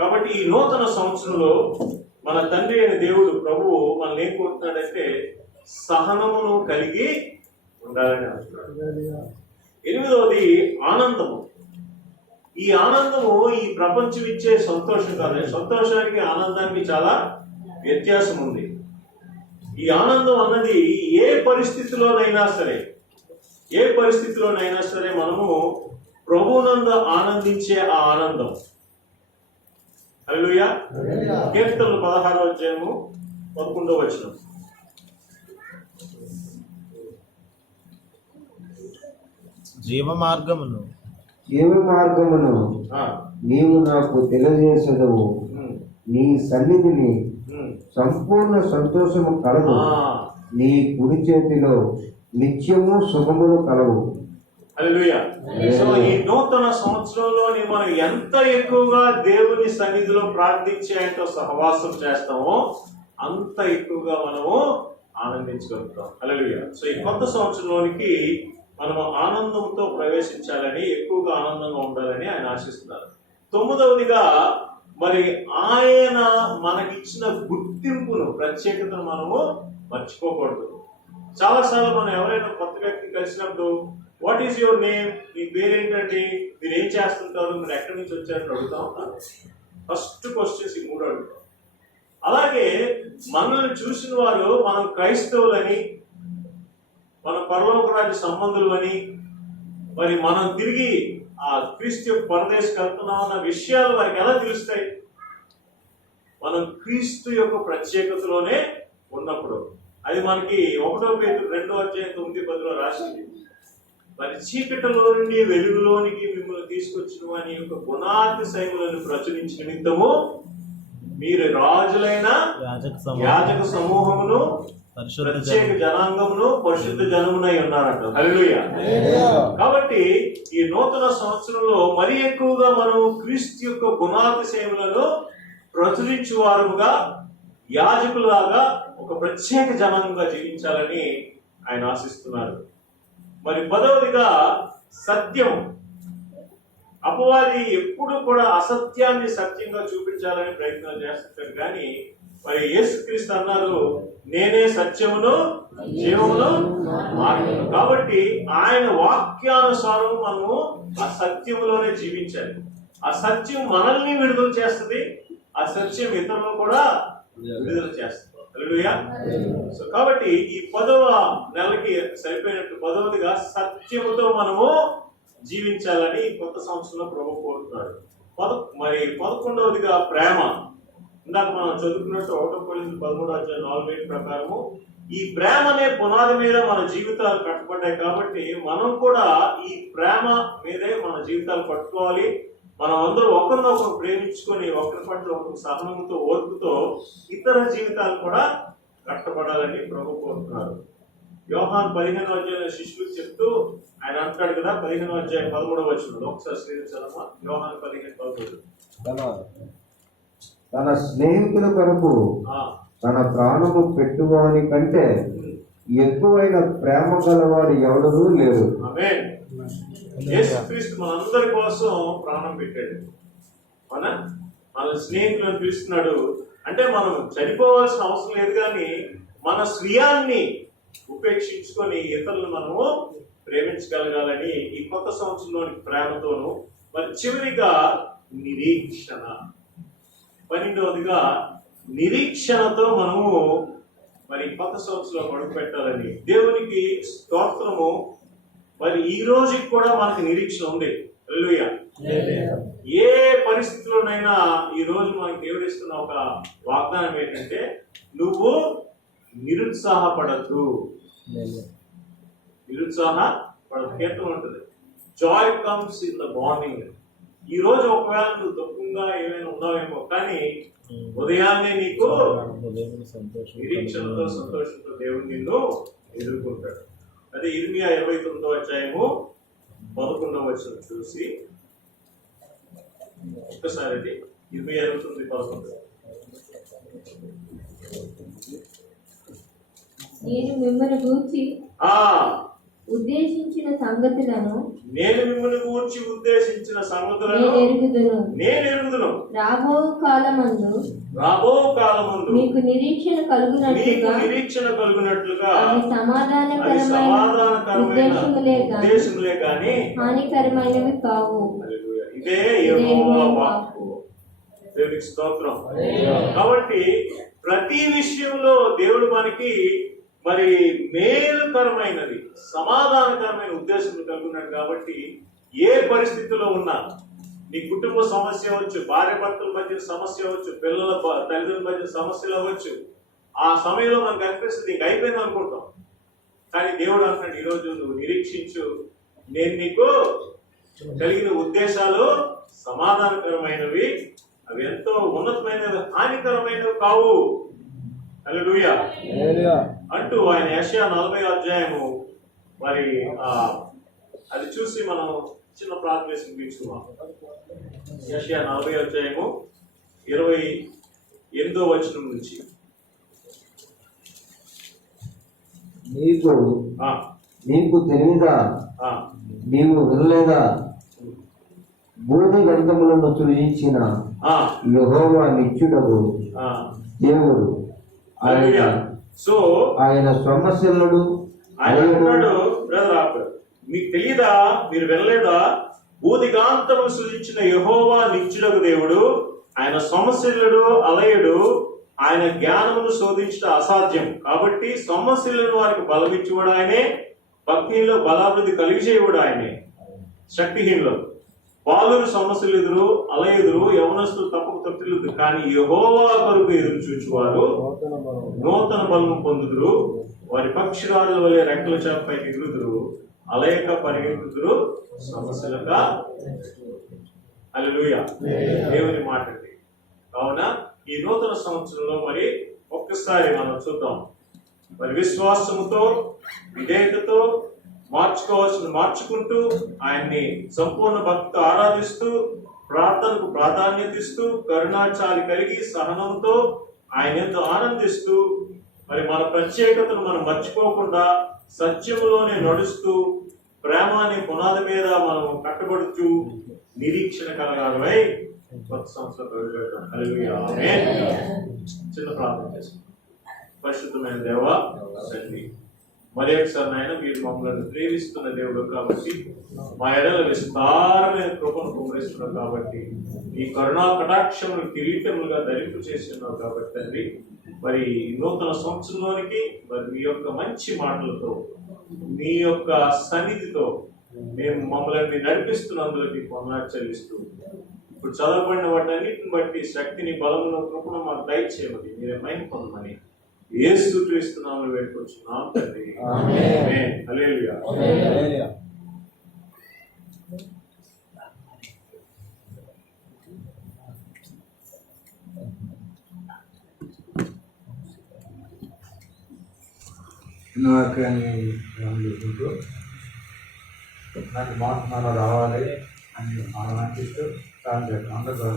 కాబట్టి ఈ నూతన సంవత్సరంలో మన తండ్రి అయిన దేవుడు ప్రభువు మనల్ని ఏం కోరుతున్నాడంటే సహనమును కలిగి ఉండాలని అంటున్నాడు. 8వది ఆనందము. ఈ ఆనందము ఈ ప్రపంచం ఇచ్చే సంతోషం కాదు. సంతోషానికి ఆనందానికి చాలా వ్యత్యాసం ఉంది. ఈ ఆనందం అన్నది ఏ పరిస్థితిలోనైనా సరే మనము ప్రభువునందు ఆనందించే ఆ ఆనందం. హల్లెలూయా. కీర్తనలు 16వ అధ్యాయము 11వ వచనం. జీవ మార్గమును నీవు నాకు తెలియజేసెదవు, నీ సన్నిధిని సంపూర్ణ సంతోషము కలవు, నీ కుడి చేతిలో నిత్యము సుఖములు కలవు. హల్లెలూయా. సో ఈ నూతన సంవత్సరంలోని మనం ఎంత ఎక్కువగా దేవుని సన్నిధిలో ప్రార్థించి ఆయనతో సహవాసం చేస్తామో అంత ఎక్కువగా మనము ఆనందించగలుగుతాం. హల్లెలూయా. సో ఈ కొత్త సంవత్సరంలోనికి మనము ఆనందంతో ప్రవేశించాలని, ఎక్కువగా ఆనందంగా ఉండాలని ఆయన ఆశిస్తున్నారు. 9వదిగా మరి ఆయన మనకిచ్చిన గుర్తింపును, ప్రత్యేకతను మనము మర్చిపోకూడదు. చాలాసార్లు మనం ఎవరైనా కొత్త వ్యక్తి కలిసినప్పుడు వాట్ ఈస్ యువర్ నేమ్, మీ పేరేంటండి, మీరు ఏం చేస్తుంటారు, మీరు ఎక్కడి నుంచి వచ్చారని అడుగుతా ఉంటారు. ఫస్ట్ క్వశ్చన్స్ ఈ 3 అడుగుతాం. అలాగే మనల్ని చూసిన వారు మనం క్రైస్తవులని, మన పరలోక రాజ్య సంబంధులు అని, మరి మనం తిరిగి ఆ క్రీస్తు పరదేశకు వెళ్తున్నాం అన్న విషయాలు వారికి ఎలా తెలుస్తాయి? మనం క్రీస్తు యొక్క ప్రత్యేకతలోనే ఉన్నప్పుడు. అది మనకి 1 పేతురు 2వ అధ్యాయం 9-10 రాసింది. మరి చీకటిలో నుండి వెలుగులోనికి మిమ్మల్ని తీసుకొచ్చిన వాని యొక్క గుణాతిశయములను ప్రచురించిన నిమిత్తము మీరు రాజులైన యాజక సమూహమును, ప్రత్యేక జనాంగమును, పరిశుద్ధ జనమునై ఉన్నారంట. హల్లెలూయా. కాబట్టి ఈ నూతన సంవత్సరంలో మరి ఎక్కువగా మనం క్రీస్తు యొక్క గుణాతిశయములను ప్రచురించువారుగా, యాజకులాగా, ఒక ప్రత్యేక జనాంగంగా జీవించాలని ఆయన ఆశిస్తున్నారు. మరి 10వదిగా సత్యం. అపవాది ఎప్పుడు కూడా అసత్యాన్ని సత్యంగా చూపించాలని ప్రయత్నం చేస్తుంటారు. కానీ మరి యేసుక్రీస్తు అన్నారు, నేనే సత్యమును జీవమును మార్గము. కాబట్టి ఆయన వాక్యానుసారం మనము ఆ సత్యములోనే జీవించాలి. ఆ సత్యం మనల్ని విడుదల చేస్తుంది, ఆ సత్యం ఇతరులను కూడా విడుదల చేస్తుంది. హల్లెలూయా. సో కాబట్టి ఈ 10వ నెలకి సరిపోయినట్టు 10వదిగా సత్యముతో మనము జీవించాలని కొత్త సంవత్సరంలో ప్రభు కోరుతున్నాడు. మరి 11వదిగా ప్రేమ. ఇందాక మనం చదువుకున్నట్టు 1 కొరింథీయులు 13:4 ప్రకారము ఈ ప్రేమ అనే పునాది మీద మన జీవితాలు కట్టబడ్డాయి. కాబట్టి మనం కూడా ఈ ప్రేమ మీదే మన జీవితాలు పట్టుకోవాలి. మనం అందరూ ఒకరినొకరు ప్రేమించుకొని ఒకరి పట్ల ఒకరు సహనంతో, ఓర్పుతో ఇతర జీవితాలు కూడా కట్టబడాలని ప్రభు కోరుతున్నారు. యోహాను 15వ అధ్యాయంలో శిష్యులకు చెప్తూ ఆయన అంటాడు కదా, 15వ అధ్యాయం 13వ వచనంలో ఒకసారి శ్రీచలమా. యోహాను 15:13. తన స్నేహితుల కొరకు తన ప్రాణము పెట్టువాని కంటే ఎక్కువైన ప్రేమ గలవాడు ఎవడూ లేరు. ఆమేన్. యేసుక్రీస్తు మనందరి కోసం ప్రాణం పెట్టాడు. మన స్నేహితులను పిలుస్తున్నాడు. అంటే మనం చనిపోవాల్సిన అవసరం లేదు, కానీ మన స్వీయాన్ని ఉపేక్షించుకొని ఇతరులను మనము ప్రేమించగలగాలని ఈ కొత్త సంవత్సరంలోని ప్రేమతోను. మరి చివరిగా నిరీక్షణ. 12వదిగా నిరీక్షణతో మనము మరి కొత్త సంవత్సరంలో అడుగు పెట్టాలని దేవునికి స్తోత్రము. మరి ఈ రోజుకి కూడా మనకి నిరీక్షణ ఉంది. హల్లెలూయా. ఏ పరిస్థితుల్లోనైనా ఈ రోజు మనకి దేవుడు ఇస్తున్న ఒక వాగ్దానం ఏంటంటే, నువ్వు నిరుత్సాహపడద్దు. నిరుత్సాహపడద్దు. కీర్తన ఉంటుంది, Joy comes in the morning. ఈ రోజు ఒకవేళ నువ్వు దుఃఖంగా ఏమైనా ఉన్నావేమో, కానీ ఉదయాన్నే నీకు నిరీక్షణతో, సంతోషంతో దేవుడు నిన్ను ఎదుర్కొంటాడు. అదే ఇర్మియా 29వ అధ్యాయము 11వ వచనం చూసి ఒక్కసారి అది ఇర్మియా 29:11. నేను మిమ్మల్ని గూర్చి ఉద్దేశించిన సంగతులను నేను ఎరుగుదును. రాబో కాలమందు మీకు నిరీక్షణ కలుగునట్లుగా అవి సమాధానకరమైన ఉద్దేశములే గాని హానికరమైనవి కావు. ఇదే యెహోవా వాక్కు. దేవునికి స్తోత్రం. కాబట్టి ప్రతి విషయంలో దేవుడు మనకి మరి మేలుకరమైనది, సమాధానకరమైన ఉద్దేశం కలుగున్నాడు. కాబట్టి ఏ పరిస్థితిలో ఉన్నా, నీ కుటుంబ సమస్య అవ్వచ్చు, భార్య భర్తల మధ్య సమస్య అవ్వచ్చు, పిల్లల తల్లిదండ్రుల మధ్య సమస్యలు అవ్వచ్చు, ఆ సమయంలో మనకు అనిపిస్తుంది నీకు అయిపోయింది అనుకుంటాం. కానీ దేవుడు అంటున్నాడు, ఈరోజు నువ్వు నిరీక్షించు, నేను నీకు కలిగిన ఉద్దేశాలు సమాధానకరమైనవి, అవి ఎంతో ఉన్నతమైనవి, హానికరమైనవి కావు. హల్లెలూయా అంటూ ఆయన యెషయా 40వ అధ్యాయము మరి అది చూసి మనం చిన్న ప్రార్థన తీసుకున్నాం. యెషయా 40వ అధ్యాయము 28వ వచనం నుంచి. నీకు తెలియదా, నీవు వినలేదా, బూది గంధములను సృజించిన యెహోవా నిత్యుడగు దేవుడు, ఆయన సమస్యలను మీకు తెలియదా, మీరు వినలేదా, బూదిగాంతము సృజించిన యెహోవా నిత్యుడగు దేవుడు, ఆయన సమస్యలను అలయుడు, ఆయన జ్ఞానమును శోధించడం అసాధ్యం. కాబట్టి సమస్యలను వారికి బలమిచ్చువాడు ఆయనే, భక్తిలో బలాభివృద్ధి కలిగి చేయవాడు ఆయనే. శక్తిహీనులు బాలురు సమస్యలు ఎదురు అలయెదురు, యవనస్తులు తప్పక తప్పిల్లుదు, కానీ యెహోవా కొరకు ఎదురు చూచువారు నూతన బలము పొందుదురు, వారి పక్షిరాజుల వలె రెక్కల చాపపై ఎగురుదురు, అలయక పరిగెత్తుదురు సమస్యలుగా. హల్లెలూయా. దేవుని మాట అండి. కావున ఈ నూతన సంవత్సరంలో మరి ఒక్కసారి మనం చూద్దాం. మరి విశ్వాసముతో విధేయతతో మార్చుకుంటూ ఆయన్ని సంపూర్ణ భక్తితో ఆరాధిస్తూ ప్రార్థనకు ప్రాధాన్యత ఇస్తూ కరుణాచారి కలిగి సహనంతో ఆయన ఎంతో ఆనందిస్తూ మరి మన ప్రత్యేకతను మనం మర్చిపోకుండా సత్యములోనే నడుస్తూ ప్రేమాన్ని పునాది మీద మనం కట్టబడుతూ నిరీక్షణ కలగాలై కొత్త సంవత్సరం ప్రవేశపెడతాం. హల్లెలూయా. ఆమేన్. చిన్న ప్రార్థన చేస్తాం. పరిశుద్ధమైన దేవా తండ్రి, మరి ఒకసారి నాయన మీరు మమ్మల్ని ప్రేమిస్తున్న దేవుడు కాబట్టి మా ఎడల విస్తారమైన కృపను కుమరిస్తున్నారు కాబట్టి ఈ కరుణా కటాక్షములు కిరీటములుగా ధరింపు చేస్తున్నావు కాబట్టి తండ్రి, మరి నూతన సంవత్సరంలోనికి మరి మీ యొక్క మంచి మాటలతో మీ యొక్క సన్నిధితో మేము మమ్మల్ని నడిపిస్తున్నందుకు వందనాలు చెల్లిస్తూ ఇప్పుడు చదవబడిన వాటన్నిటిని బట్టి శక్తిని బలమును కృపను మాకు దయచేయమని మీరే మహిమ పొందమని యేసు క్రీస్తు నామములో వేడుకొంచున్నాం తండ్రి. ఆమేన్. హల్లెలూయా. వాక్యాన్ని చేసుకుంటూ నాకు మాట్లాడ రావాలి అని మనం అనిపిస్తూ అందరూ